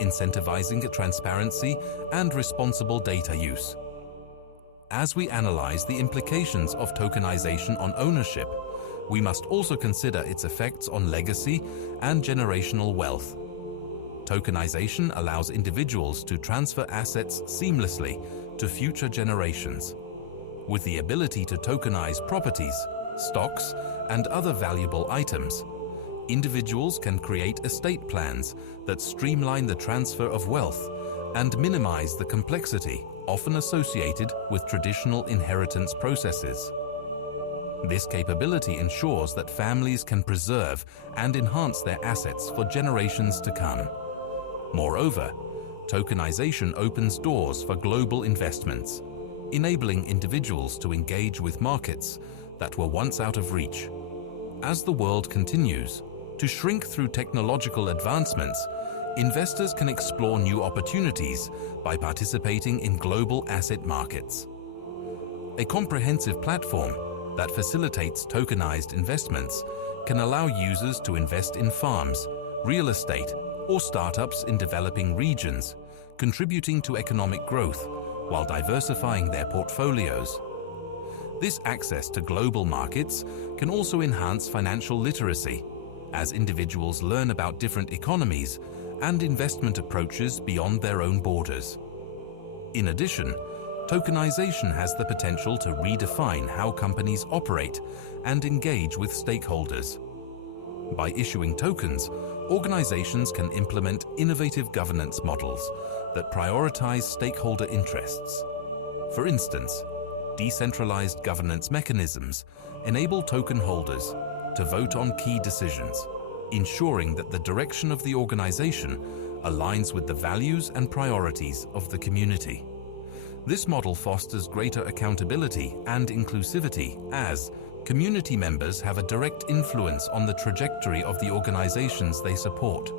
incentivizing transparency and responsible data use. As we analyze the implications of tokenization on ownership, we must also consider its effects on legacy and generational wealth. Tokenization allows individuals to transfer assets seamlessly to future generations. With the ability to tokenize properties, stocks, and other valuable items, individuals can create estate plans that streamline the transfer of wealth and minimize the complexity often associated with traditional inheritance processes. This capability ensures that families can preserve and enhance their assets for generations to come. Moreover, tokenization opens doors for global investments, enabling individuals to engage with markets that were once out of reach. As the world continues to shrink through technological advancements, investors can explore new opportunities by participating in global asset markets. A comprehensive platform that facilitates tokenized investments can allow users to invest in farms, real estate, or startups in developing regions, contributing to economic growth while diversifying their portfolios. This access to global markets can also enhance financial literacy, as individuals learn about different economies and investment approaches beyond their own borders. In addition, tokenization has the potential to redefine how companies operate and engage with stakeholders. By issuing tokens, organizations can implement innovative governance models that prioritize stakeholder interests. For instance, decentralized governance mechanisms enable token holders to vote on key decisions, ensuring that the direction of the organization aligns with the values and priorities of the community. This model fosters greater accountability and inclusivity, as community members have a direct influence on the trajectory of the organizations they support.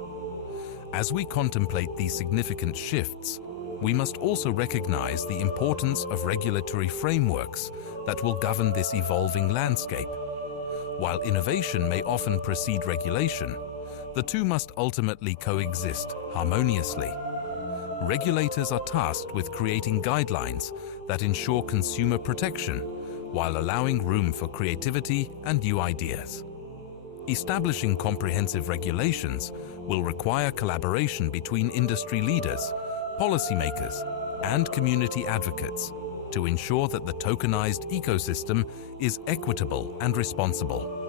As we contemplate these significant shifts, we must also recognize the importance of regulatory frameworks that will govern this evolving landscape. While innovation may often precede regulation, the two must ultimately coexist harmoniously. Regulators are tasked with creating guidelines that ensure consumer protection while allowing room for creativity and new ideas. Establishing comprehensive regulations will require collaboration between industry leaders, policymakers, and community advocates to ensure that the tokenized ecosystem is equitable and responsible.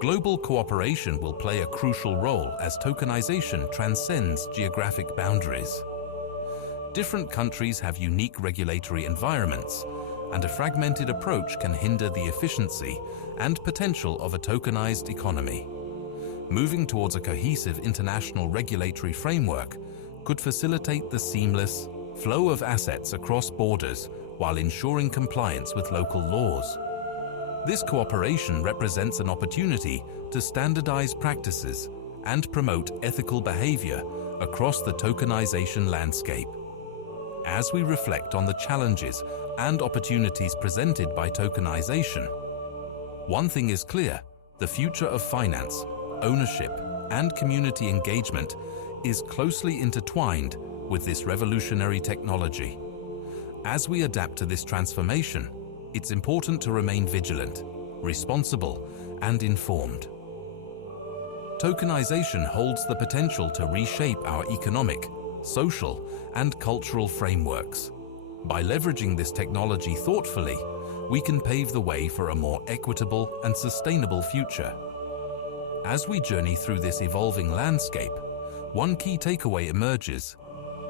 Global cooperation will play a crucial role as tokenization transcends geographic boundaries. Different countries have unique regulatory environments, and a fragmented approach can hinder the efficiency and potential of a tokenized economy. Moving towards a cohesive international regulatory framework could facilitate the seamless flow of assets across borders while ensuring compliance with local laws. This cooperation represents an opportunity to standardize practices and promote ethical behavior across the tokenization landscape. As we reflect on the challenges and opportunities presented by tokenization, one thing is clear: the future of finance, ownership, and community engagement is closely intertwined with this revolutionary technology. As we adapt to this transformation, it's important to remain vigilant, responsible, and informed. Tokenization holds the potential to reshape our economic, social, and cultural frameworks. By leveraging this technology thoughtfully, we can pave the way for a more equitable and sustainable future. As we journey through this evolving landscape, one key takeaway emerges: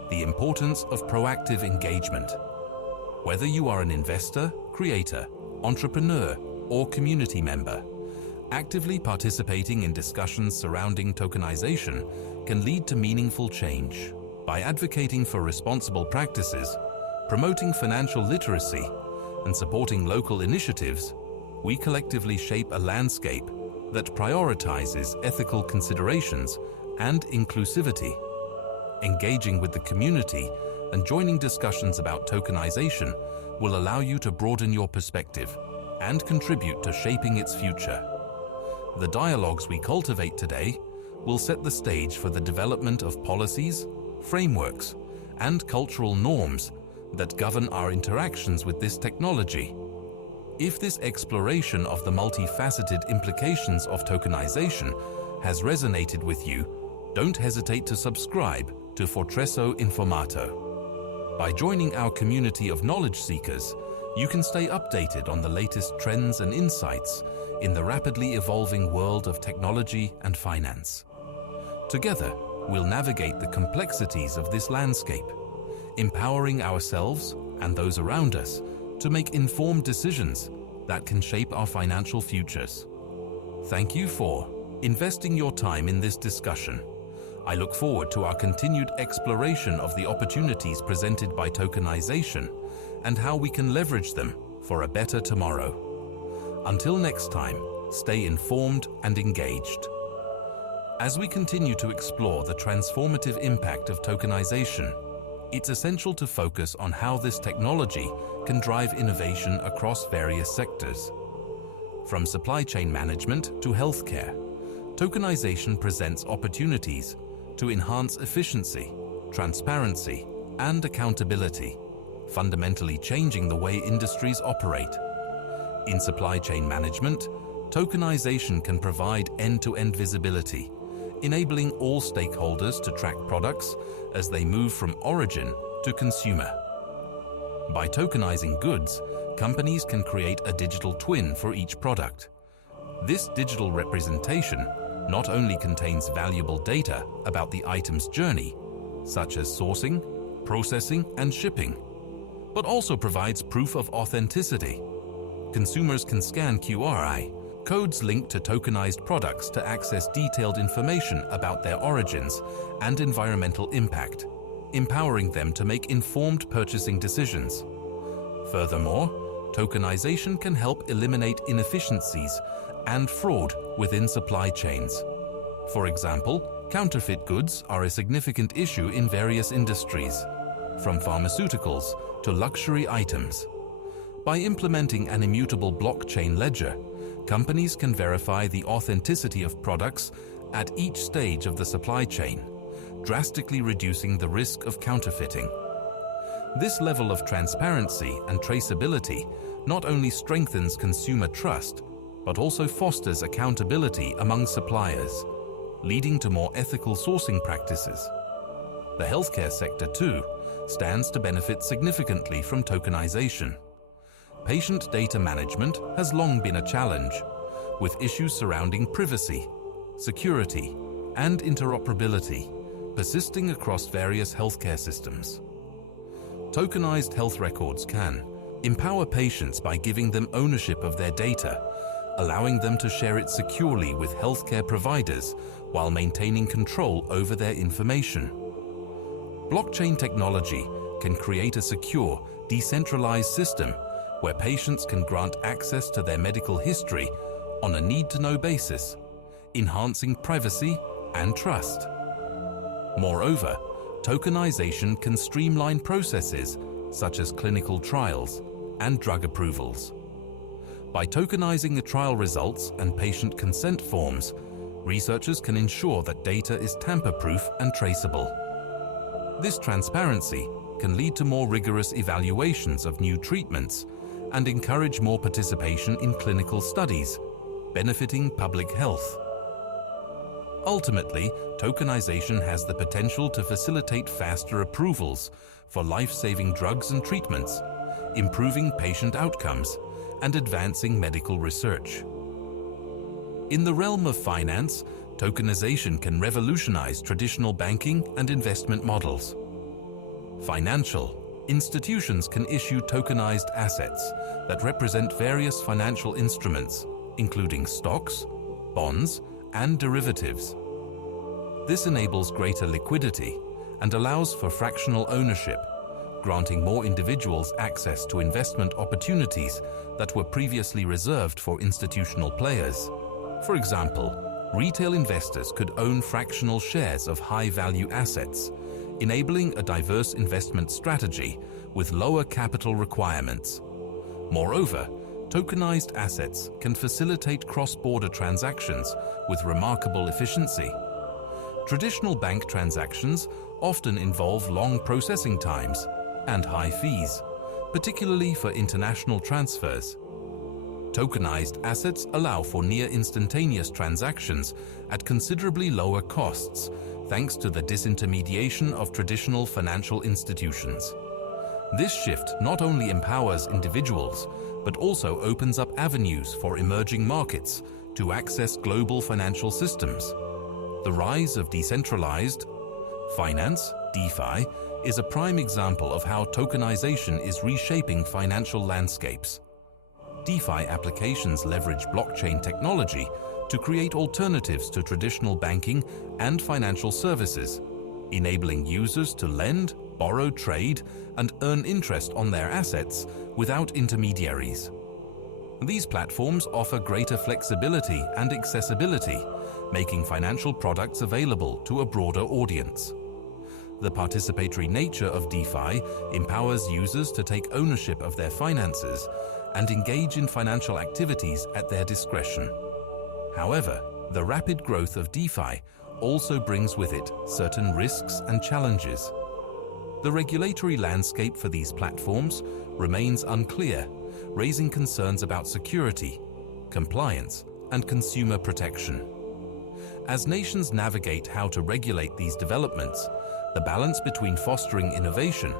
the importance of proactive engagement. Whether you are an investor, creator, entrepreneur, or community member, actively participating in discussions surrounding tokenization can lead to meaningful change. By advocating for responsible practices, promoting financial literacy, and supporting local initiatives, we collectively shape a landscape that prioritizes ethical considerations and inclusivity. Engaging with the community and joining discussions about tokenization will allow you to broaden your perspective and contribute to shaping its future. The dialogues we cultivate today will set the stage for the development of policies, frameworks, and cultural norms that govern our interactions with this technology. If this exploration of the multifaceted implications of tokenization has resonated with you, don't hesitate to subscribe to Fortresso Informato. By joining our community of knowledge seekers, you can stay updated on the latest trends and insights in the rapidly evolving world of technology and finance. Together, we'll navigate the complexities of this landscape, empowering ourselves and those around us to make informed decisions that can shape our financial futures. Thank you for investing your time in this discussion. I look forward to our continued exploration of the opportunities presented by tokenization and how we can leverage them for a better tomorrow. Until next time, stay informed and engaged. As we continue to explore the transformative impact of tokenization, it's essential to focus on how this technology can drive innovation across various sectors. From supply chain management to healthcare, tokenization presents opportunities to enhance efficiency, transparency, and accountability, fundamentally changing the way industries operate. In supply chain management, tokenization can provide end-to-end visibility, enabling all stakeholders to track products as they move from origin to consumer. By tokenizing goods, companies can create a digital twin for each product. This digital representation not only contains valuable data about the item's journey, such as sourcing, processing, and shipping, but also provides proof of authenticity. Consumers can scan QR codes linked to tokenized products to access detailed information about their origins and environmental impact, empowering them to make informed purchasing decisions. Furthermore, tokenization can help eliminate inefficiencies and fraud within supply chains. For example, counterfeit goods are a significant issue in various industries, from pharmaceuticals to luxury items. By implementing an immutable blockchain ledger, companies can verify the authenticity of products at each stage of the supply chain, drastically reducing the risk of counterfeiting. This level of transparency and traceability not only strengthens consumer trust, but also fosters accountability among suppliers, leading to more ethical sourcing practices. The healthcare sector, too, stands to benefit significantly from tokenization. Patient data management has long been a challenge, with issues surrounding privacy, security, and interoperability persisting across various healthcare systems. Tokenized health records can empower patients by giving them ownership of their data, allowing them to share it securely with healthcare providers while maintaining control over their information. Blockchain technology can create a secure, decentralized system where patients can grant access to their medical history on a need-to-know basis, enhancing privacy and trust. Moreover, tokenization can streamline processes such as clinical trials and drug approvals. By tokenizing the trial results and patient consent forms, researchers can ensure that data is tamper-proof and traceable. This transparency can lead to more rigorous evaluations of new treatments and encourage more participation in clinical studies, benefiting public health. Ultimately, tokenization has the potential to facilitate faster approvals for life-saving drugs and treatments, improving patient outcomes, and advancing medical research. In the realm of finance, tokenization can revolutionize traditional banking and investment models. Financial institutions can issue tokenized assets that represent various financial instruments, including stocks, bonds, and derivatives. This enables greater liquidity and allows for fractional ownership, granting more individuals access to investment opportunities that were previously reserved for institutional players. For example, retail investors could own fractional shares of high-value assets, enabling a diverse investment strategy with lower capital requirements. Moreover, tokenized assets can facilitate cross-border transactions with remarkable efficiency. Traditional bank transactions often involve long processing times and high fees, particularly for international transfers. Tokenized assets allow for near-instantaneous transactions at considerably lower costs, thanks to the disintermediation of traditional financial institutions. This shift not only empowers individuals, but also opens up avenues for emerging markets to access global financial systems. The rise of decentralized finance, DeFi, is a prime example of how tokenization is reshaping financial landscapes. DeFi applications leverage blockchain technology to create alternatives to traditional banking and financial services, enabling users to lend, borrow, trade, and earn interest on their assets without intermediaries. These platforms offer greater flexibility and accessibility, making financial products available to a broader audience. The participatory nature of DeFi empowers users to take ownership of their finances and engage in financial activities at their discretion. However, the rapid growth of DeFi also brings with it certain risks and challenges. The regulatory landscape for these platforms remains unclear, raising concerns about security, compliance, and consumer protection. As nations navigate how to regulate these developments, the balance between fostering innovation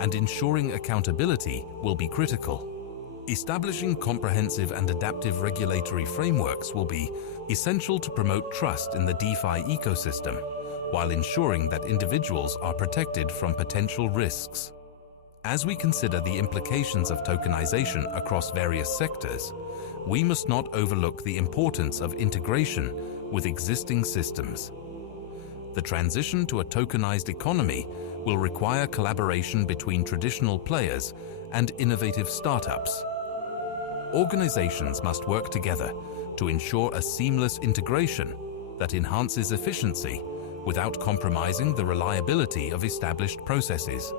and ensuring accountability will be critical. Establishing comprehensive and adaptive regulatory frameworks will be essential to promote trust in the DeFi ecosystem, while ensuring that individuals are protected from potential risks. As we consider the implications of tokenization across various sectors, we must not overlook the importance of integration with existing systems. The transition to a tokenized economy will require collaboration between traditional players and innovative startups. Organizations must work together to ensure a seamless integration that enhances efficiency without compromising the reliability of established processes.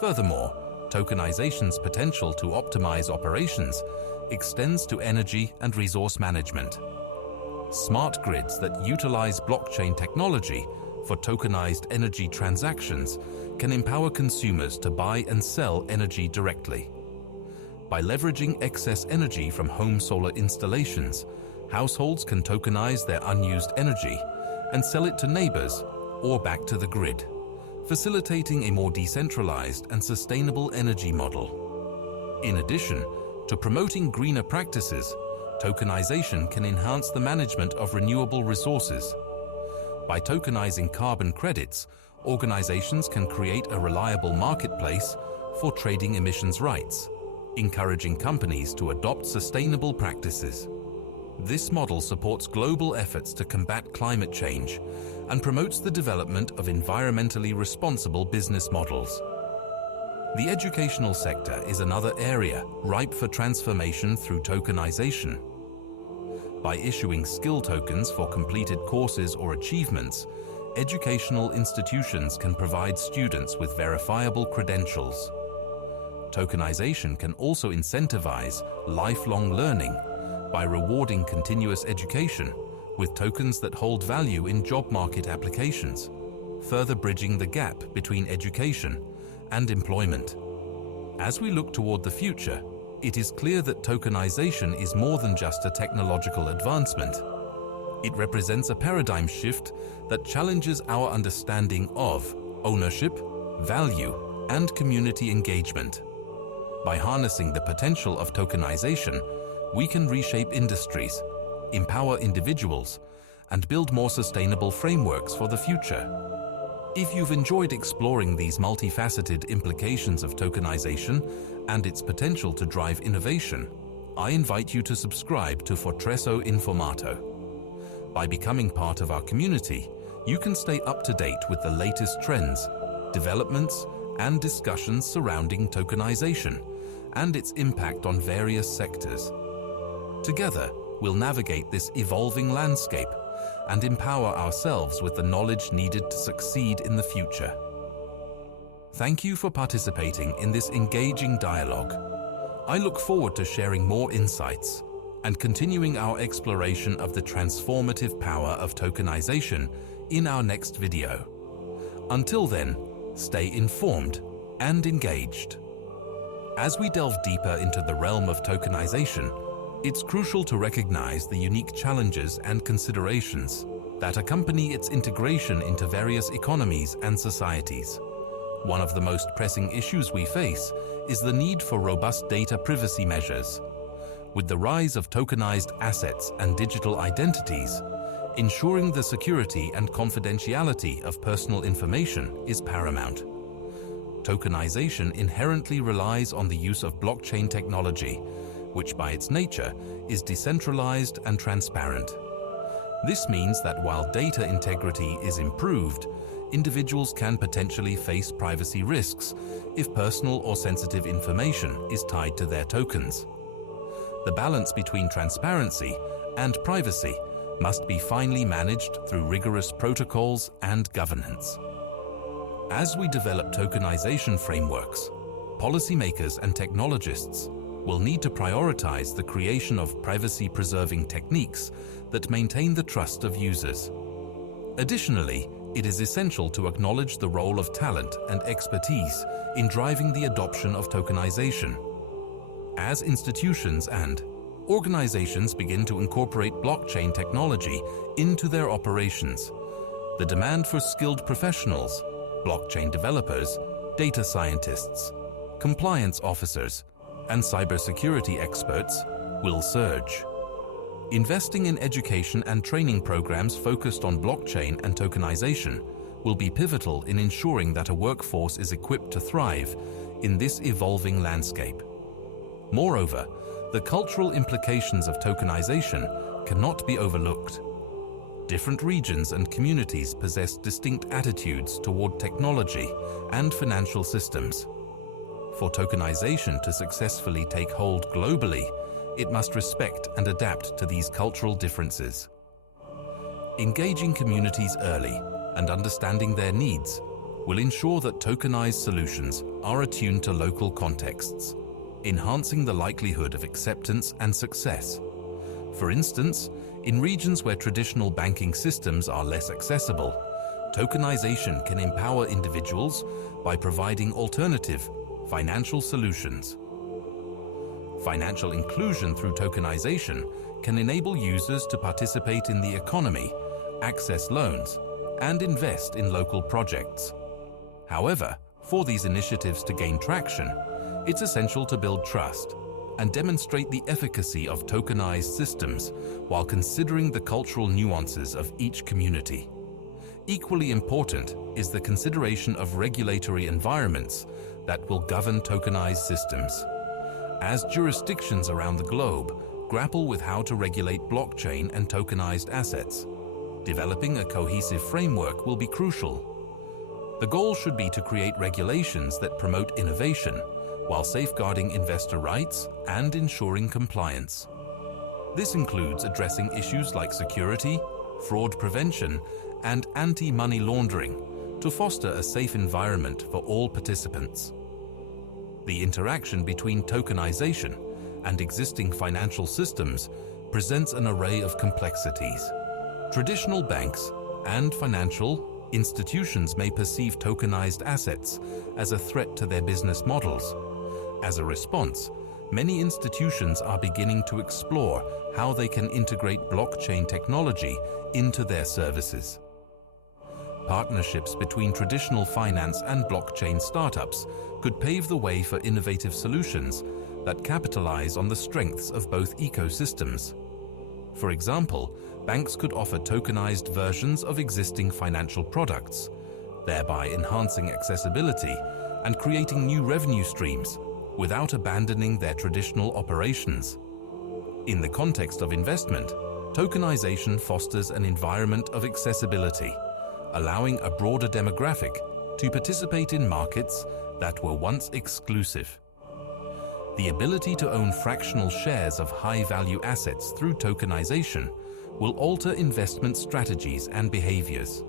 Furthermore, tokenization's potential to optimize operations extends to energy and resource management. Smart grids that utilize blockchain technology for tokenized energy transactions can empower consumers to buy and sell energy directly. By leveraging excess energy from home solar installations, households can tokenize their unused energy and sell it to neighbors or back to the grid, facilitating a more decentralized and sustainable energy model. In addition to promoting greener practices, tokenization can enhance the management of renewable resources. By tokenizing carbon credits, organizations can create a reliable marketplace for trading emissions rights, encouraging companies to adopt sustainable practices. This model supports global efforts to combat climate change and promotes the development of environmentally responsible business models. The educational sector is another area ripe for transformation through tokenization. By issuing skill tokens for completed courses or achievements, educational institutions can provide students with verifiable credentials. Tokenization can also incentivize lifelong learning by rewarding continuous education with tokens that hold value in job market applications, further bridging the gap between education and employment. As we look toward the future, it is clear that tokenization is more than just a technological advancement. It represents a paradigm shift that challenges our understanding of ownership, value, and community engagement. By harnessing the potential of tokenization, we can reshape industries, empower individuals, and build more sustainable frameworks for the future. If you've enjoyed exploring these multifaceted implications of tokenization and its potential to drive innovation, I invite you to subscribe to Fortresso Informato. By becoming part of our community, you can stay up to date with the latest trends, developments, and discussions surrounding tokenization and its impact on various sectors. Together, we'll navigate this evolving landscape and empower ourselves with the knowledge needed to succeed in the future. Thank you for participating in this engaging dialogue. I look forward to sharing more insights and continuing our exploration of the transformative power of tokenization in our next video. Until then, stay informed and engaged. As we delve deeper into the realm of tokenization, it's crucial to recognize the unique challenges and considerations that accompany its integration into various economies and societies. One of the most pressing issues we face is the need for robust data privacy measures. With the rise of tokenized assets and digital identities, ensuring the security and confidentiality of personal information is paramount. Tokenization inherently relies on the use of blockchain technology, which by its nature is decentralized and transparent. This means that while data integrity is improved, individuals can potentially face privacy risks if personal or sensitive information is tied to their tokens. The balance between transparency and privacy must be finely managed through rigorous protocols and governance. As we develop tokenization frameworks, policymakers and technologists will need to prioritize the creation of privacy-preserving techniques that maintain the trust of users. Additionally, it is essential to acknowledge the role of talent and expertise in driving the adoption of tokenization. As institutions and organizations begin to incorporate blockchain technology into their operations, the demand for skilled professionals, blockchain developers, data scientists, compliance officers, and cybersecurity experts will surge. Investing in education and training programs focused on blockchain and tokenization will be pivotal in ensuring that a workforce is equipped to thrive in this evolving landscape. Moreover, the cultural implications of tokenization cannot be overlooked. Different regions and communities possess distinct attitudes toward technology and financial systems. For tokenization to successfully take hold globally, it must respect and adapt to these cultural differences. Engaging communities early and understanding their needs will ensure that tokenized solutions are attuned to local contexts, enhancing the likelihood of acceptance and success. For instance, in regions where traditional banking systems are less accessible, tokenization can empower individuals by providing alternative financial solutions. Financial inclusion through tokenization can enable users to participate in the economy, access loans, and invest in local projects. However, for these initiatives to gain traction, it's essential to build trust and demonstrate the efficacy of tokenized systems while considering the cultural nuances of each community. Equally important is the consideration of regulatory environments that will govern tokenized systems. As jurisdictions around the globe grapple with how to regulate blockchain and tokenized assets, developing a cohesive framework will be crucial. The goal should be to create regulations that promote innovation while safeguarding investor rights and ensuring compliance. This includes addressing issues like security, fraud prevention, and anti-money laundering to foster a safe environment for all participants. The interaction between tokenization and existing financial systems presents an array of complexities. Traditional banks and financial institutions may perceive tokenized assets as a threat to their business models. As a response, many institutions are beginning to explore how they can integrate blockchain technology into their services. Partnerships between traditional finance and blockchain startups could pave the way for innovative solutions that capitalize on the strengths of both ecosystems. For example, banks could offer tokenized versions of existing financial products, thereby enhancing accessibility and creating new revenue streams without abandoning their traditional operations. In the context of investment, tokenization fosters an environment of accessibility, allowing a broader demographic to participate in markets that were once exclusive. The ability to own fractional shares of high-value assets through tokenization will alter investment strategies and behaviors.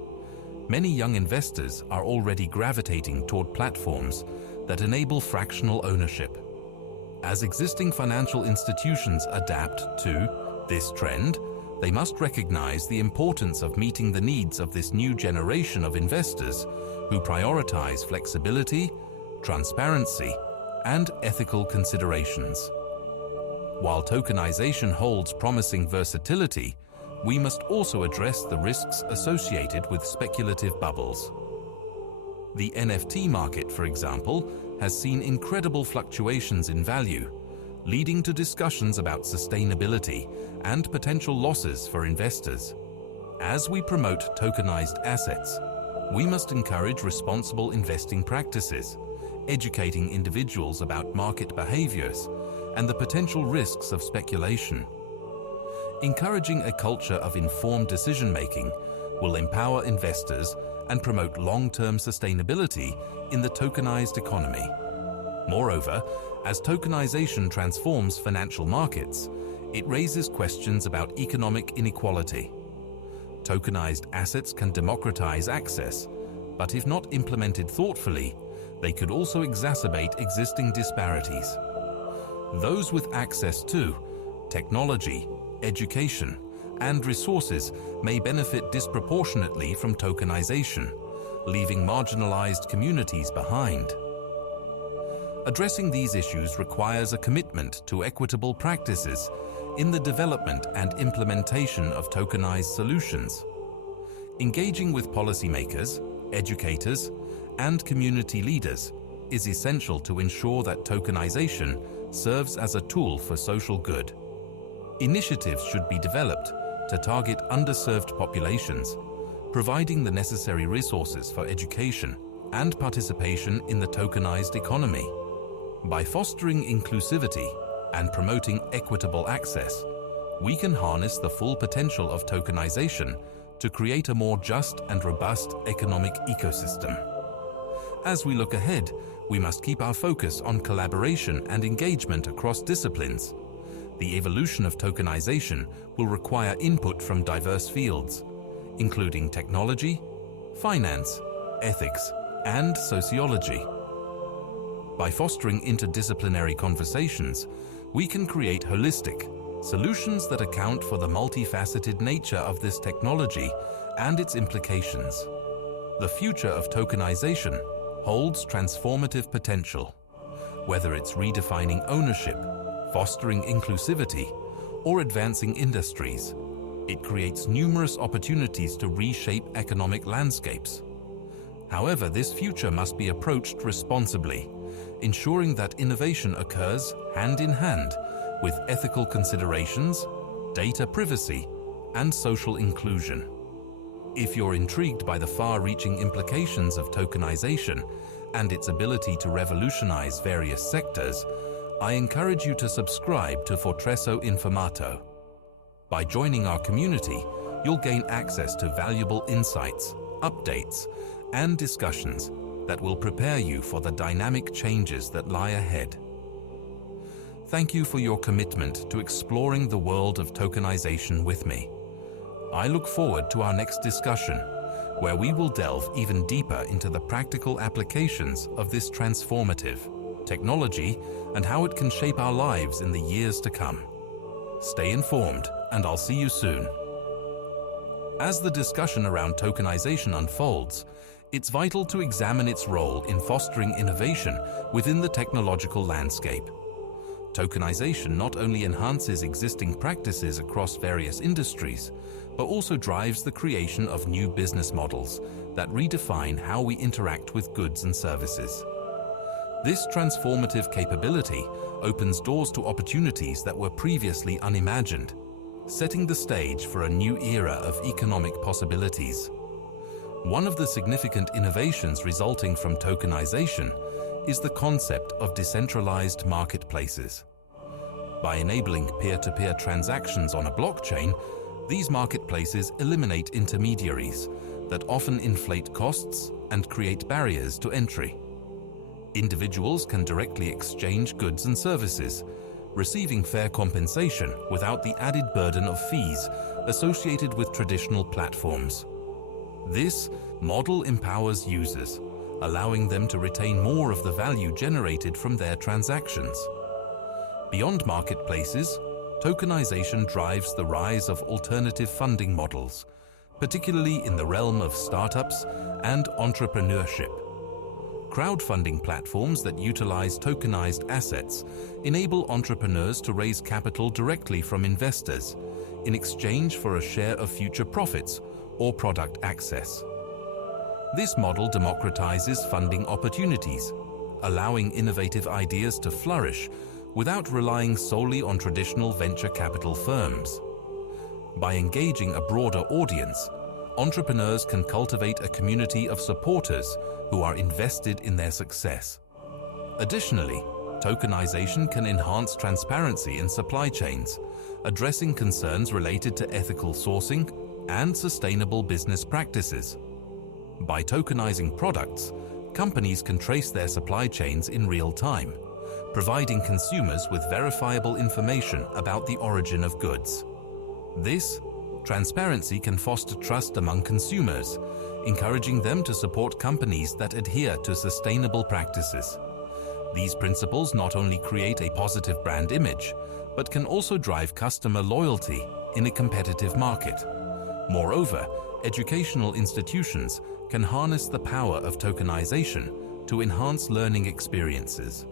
Many young investors are already gravitating toward platforms that enable fractional ownership. As existing financial institutions adapt to this trend, they must recognize the importance of meeting the needs of this new generation of investors who prioritize flexibility, transparency, and ethical considerations. While tokenization holds promising versatility, we must also address the risks associated with speculative bubbles. The NFT market, for example, has seen incredible fluctuations in value, leading to discussions about sustainability and potential losses for investors. As we promote tokenized assets, we must encourage responsible investing practices, educating individuals about market behaviors and the potential risks of speculation. Encouraging a culture of informed decision-making will empower investors and promote long-term sustainability in the tokenized economy. Moreover, as tokenization transforms financial markets, it raises questions about economic inequality. Tokenized assets can democratize access, but if not implemented thoughtfully, they could also exacerbate existing disparities. Those with access to technology, education, and resources may benefit disproportionately from tokenization, leaving marginalized communities behind. Addressing these issues requires a commitment to equitable practices in the development and implementation of tokenized solutions. Engaging with policymakers, educators, and community leaders is essential to ensure that tokenization serves as a tool for social good. Initiatives should be developed to target underserved populations, providing the necessary resources for education and participation in the tokenized economy. By fostering inclusivity and promoting equitable access, we can harness the full potential of tokenization to create a more just and robust economic ecosystem. As we look ahead, we must keep our focus on collaboration and engagement across disciplines. The evolution of tokenization will require input from diverse fields, including technology, finance, ethics, and sociology. By fostering interdisciplinary conversations, we can create holistic solutions that account for the multifaceted nature of this technology and its implications. The future of tokenization holds transformative potential. Whether it's redefining ownership, fostering inclusivity, or advancing industries. It creates numerous opportunities to reshape economic landscapes. However, this future must be approached responsibly, ensuring that innovation occurs hand in hand with ethical considerations, data privacy, and social inclusion. If you're intrigued by the far-reaching implications of tokenization and its ability to revolutionize various sectors, I encourage you to subscribe to Fortresso Informato. By joining our community, you'll gain access to valuable insights, updates, and discussions that will prepare you for the dynamic changes that lie ahead. Thank you for your commitment to exploring the world of tokenization with me. I look forward to our next discussion, where we will delve even deeper into the practical applications of this transformative technology and how it can shape our lives in the years to come. Stay informed, and I'll see you soon. As the discussion around tokenization unfolds, it's vital to examine its role in fostering innovation within the technological landscape. Tokenization not only enhances existing practices across various industries, but also drives the creation of new business models that redefine how we interact with goods and services. This transformative capability opens doors to opportunities that were previously unimagined, setting the stage for a new era of economic possibilities. One of the significant innovations resulting from tokenization is the concept of decentralized marketplaces. By enabling peer-to-peer transactions on a blockchain, these marketplaces eliminate intermediaries that often inflate costs and create barriers to entry. Individuals can directly exchange goods and services, receiving fair compensation without the added burden of fees associated with traditional platforms. This model empowers users, allowing them to retain more of the value generated from their transactions. Beyond marketplaces, tokenization drives the rise of alternative funding models, particularly in the realm of startups and entrepreneurship. Crowdfunding platforms that utilize tokenized assets enable entrepreneurs to raise capital directly from investors in exchange for a share of future profits or product access. This model democratizes funding opportunities, allowing innovative ideas to flourish without relying solely on traditional venture capital firms. By engaging a broader audience, entrepreneurs can cultivate a community of supporters who are invested in their success. Additionally, tokenization can enhance transparency in supply chains, addressing concerns related to ethical sourcing and sustainable business practices. By tokenizing products, companies can trace their supply chains in real time, providing consumers with verifiable information about the origin of goods. This transparency can foster trust among consumers, encouraging them to support companies that adhere to sustainable practices. These principles not only create a positive brand image, but can also drive customer loyalty in a competitive market. Moreover, educational institutions can harness the power of tokenization to enhance learning experiences.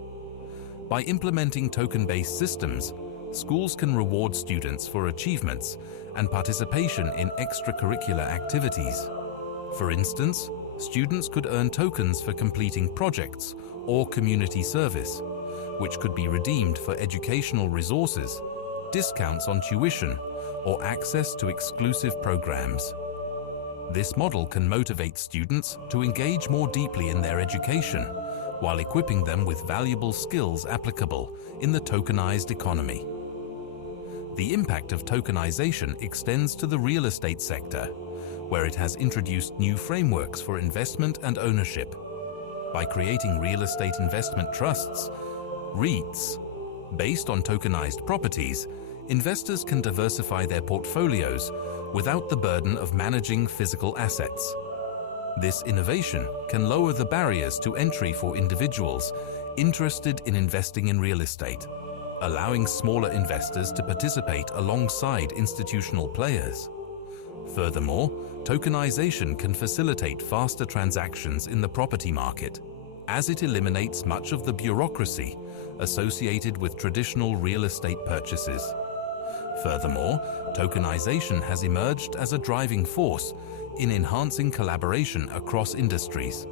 By implementing token-based systems, schools can reward students for achievements and participation in extracurricular activities. For instance, students could earn tokens for completing projects or community service, which could be redeemed for educational resources, discounts on tuition, or access to exclusive programs. This model can motivate students to engage more deeply in their education, while equipping them with valuable skills applicable in the tokenized economy. The impact of tokenization extends to the real estate sector, where it has introduced new frameworks for investment and ownership. By creating real estate investment trusts, REITs, based on tokenized properties, investors can diversify their portfolios without the burden of managing physical assets. This innovation can lower the barriers to entry for individuals interested in investing in real estate, allowing smaller investors to participate alongside institutional players. Furthermore, tokenization can facilitate faster transactions in the property market, as it eliminates much of the bureaucracy associated with traditional real estate purchases. Furthermore, tokenization has emerged as a driving force in enhancing collaboration across industries.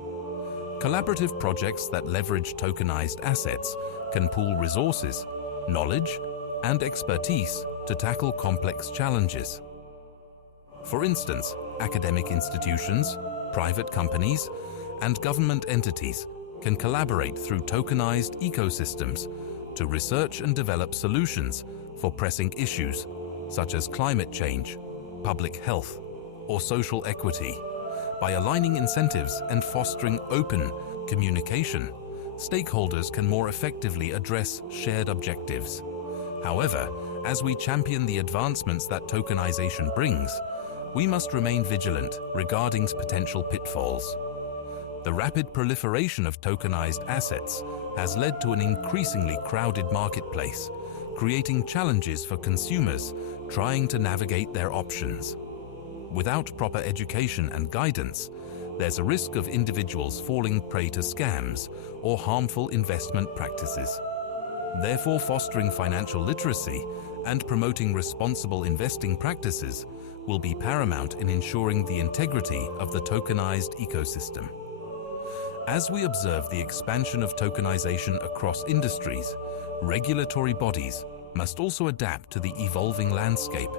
Collaborative projects that leverage tokenized assets can pool resources, knowledge, and expertise to tackle complex challenges. For instance, academic institutions, private companies, and government entities can collaborate through tokenized ecosystems to research and develop solutions for pressing issues such as climate change, public health, or social equity. By aligning incentives and fostering open communication, stakeholders can more effectively address shared objectives. However, as we champion the advancements that tokenization brings, we must remain vigilant regarding potential pitfalls. The rapid proliferation of tokenized assets has led to an increasingly crowded marketplace, creating challenges for consumers trying to navigate their options. Without proper education and guidance, there's a risk of individuals falling prey to scams or harmful investment practices. Therefore, fostering financial literacy and promoting responsible investing practices will be paramount in ensuring the integrity of the tokenized ecosystem. As we observe the expansion of tokenization across industries, regulatory bodies must also adapt to the evolving landscape.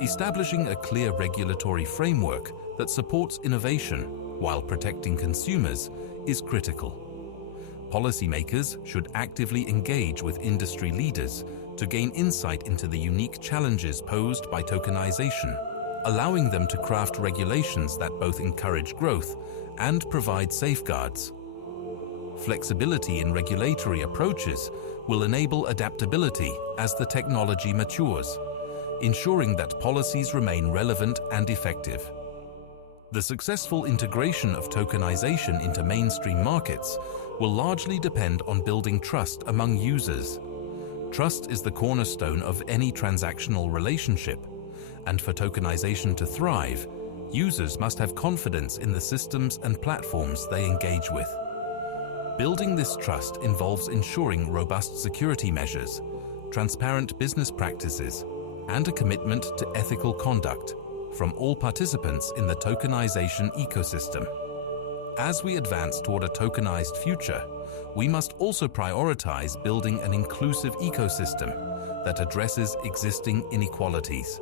Establishing a clear regulatory framework that supports innovation while protecting consumers is critical. Policymakers should actively engage with industry leaders to gain insight into the unique challenges posed by tokenization, allowing them to craft regulations that both encourage growth and provide safeguards. Flexibility in regulatory approaches will enable adaptability as the technology matures, ensuring that policies remain relevant and effective. The successful integration of tokenization into mainstream markets will largely depend on building trust among users. Trust is the cornerstone of any transactional relationship, and for tokenization to thrive, users must have confidence in the systems and platforms they engage with. Building this trust involves ensuring robust security measures, transparent business practices, and a commitment to ethical conduct from all participants in the tokenization ecosystem. As we advance toward a tokenized future, we must also prioritize building an inclusive ecosystem that addresses existing inequalities.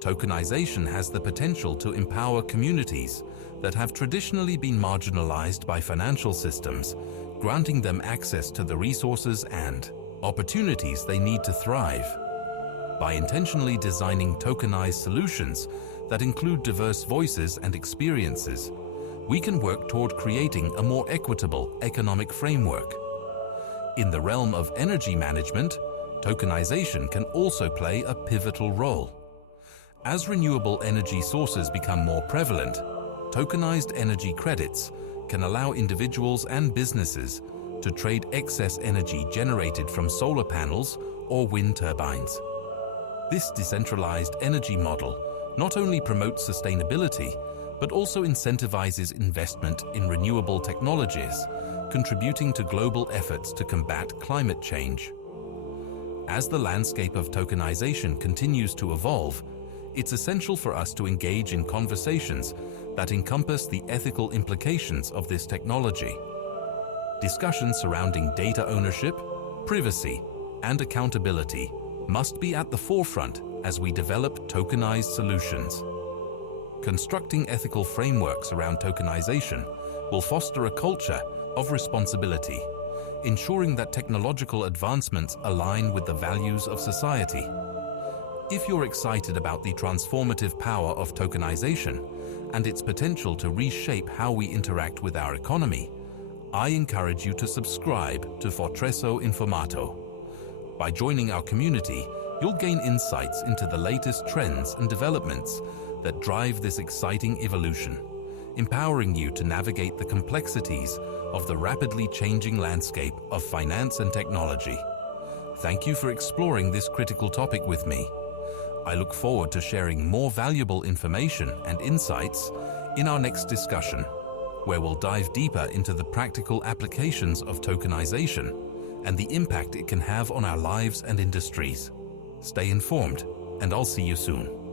Tokenization has the potential to empower communities that have traditionally been marginalized by financial systems, granting them access to the resources and opportunities they need to thrive. By intentionally designing tokenized solutions that include diverse voices and experiences, we can work toward creating a more equitable economic framework. In the realm of energy management, tokenization can also play a pivotal role. As renewable energy sources become more prevalent, tokenized energy credits can allow individuals and businesses to trade excess energy generated from solar panels or wind turbines. This decentralized energy model not only promotes sustainability, but also incentivizes investment in renewable technologies, contributing to global efforts to combat climate change. As the landscape of tokenization continues to evolve, it's essential for us to engage in conversations that encompass the ethical implications of this technology. Discussions surrounding data ownership, privacy, and accountability must be at the forefront as we develop tokenized solutions. Constructing ethical frameworks around tokenization will foster a culture of responsibility, ensuring that technological advancements align with the values of society. If you're excited about the transformative power of tokenization and its potential to reshape how we interact with our economy, I encourage you to subscribe to Fortresso Informato. By joining our community, you'll gain insights into the latest trends and developments that drive this exciting evolution, empowering you to navigate the complexities of the rapidly changing landscape of finance and technology. Thank you for exploring this critical topic with me. I look forward to sharing more valuable information and insights in our next discussion, where we'll dive deeper into the practical applications of tokenization and the impact it can have on our lives and industries. Stay informed, and I'll see you soon.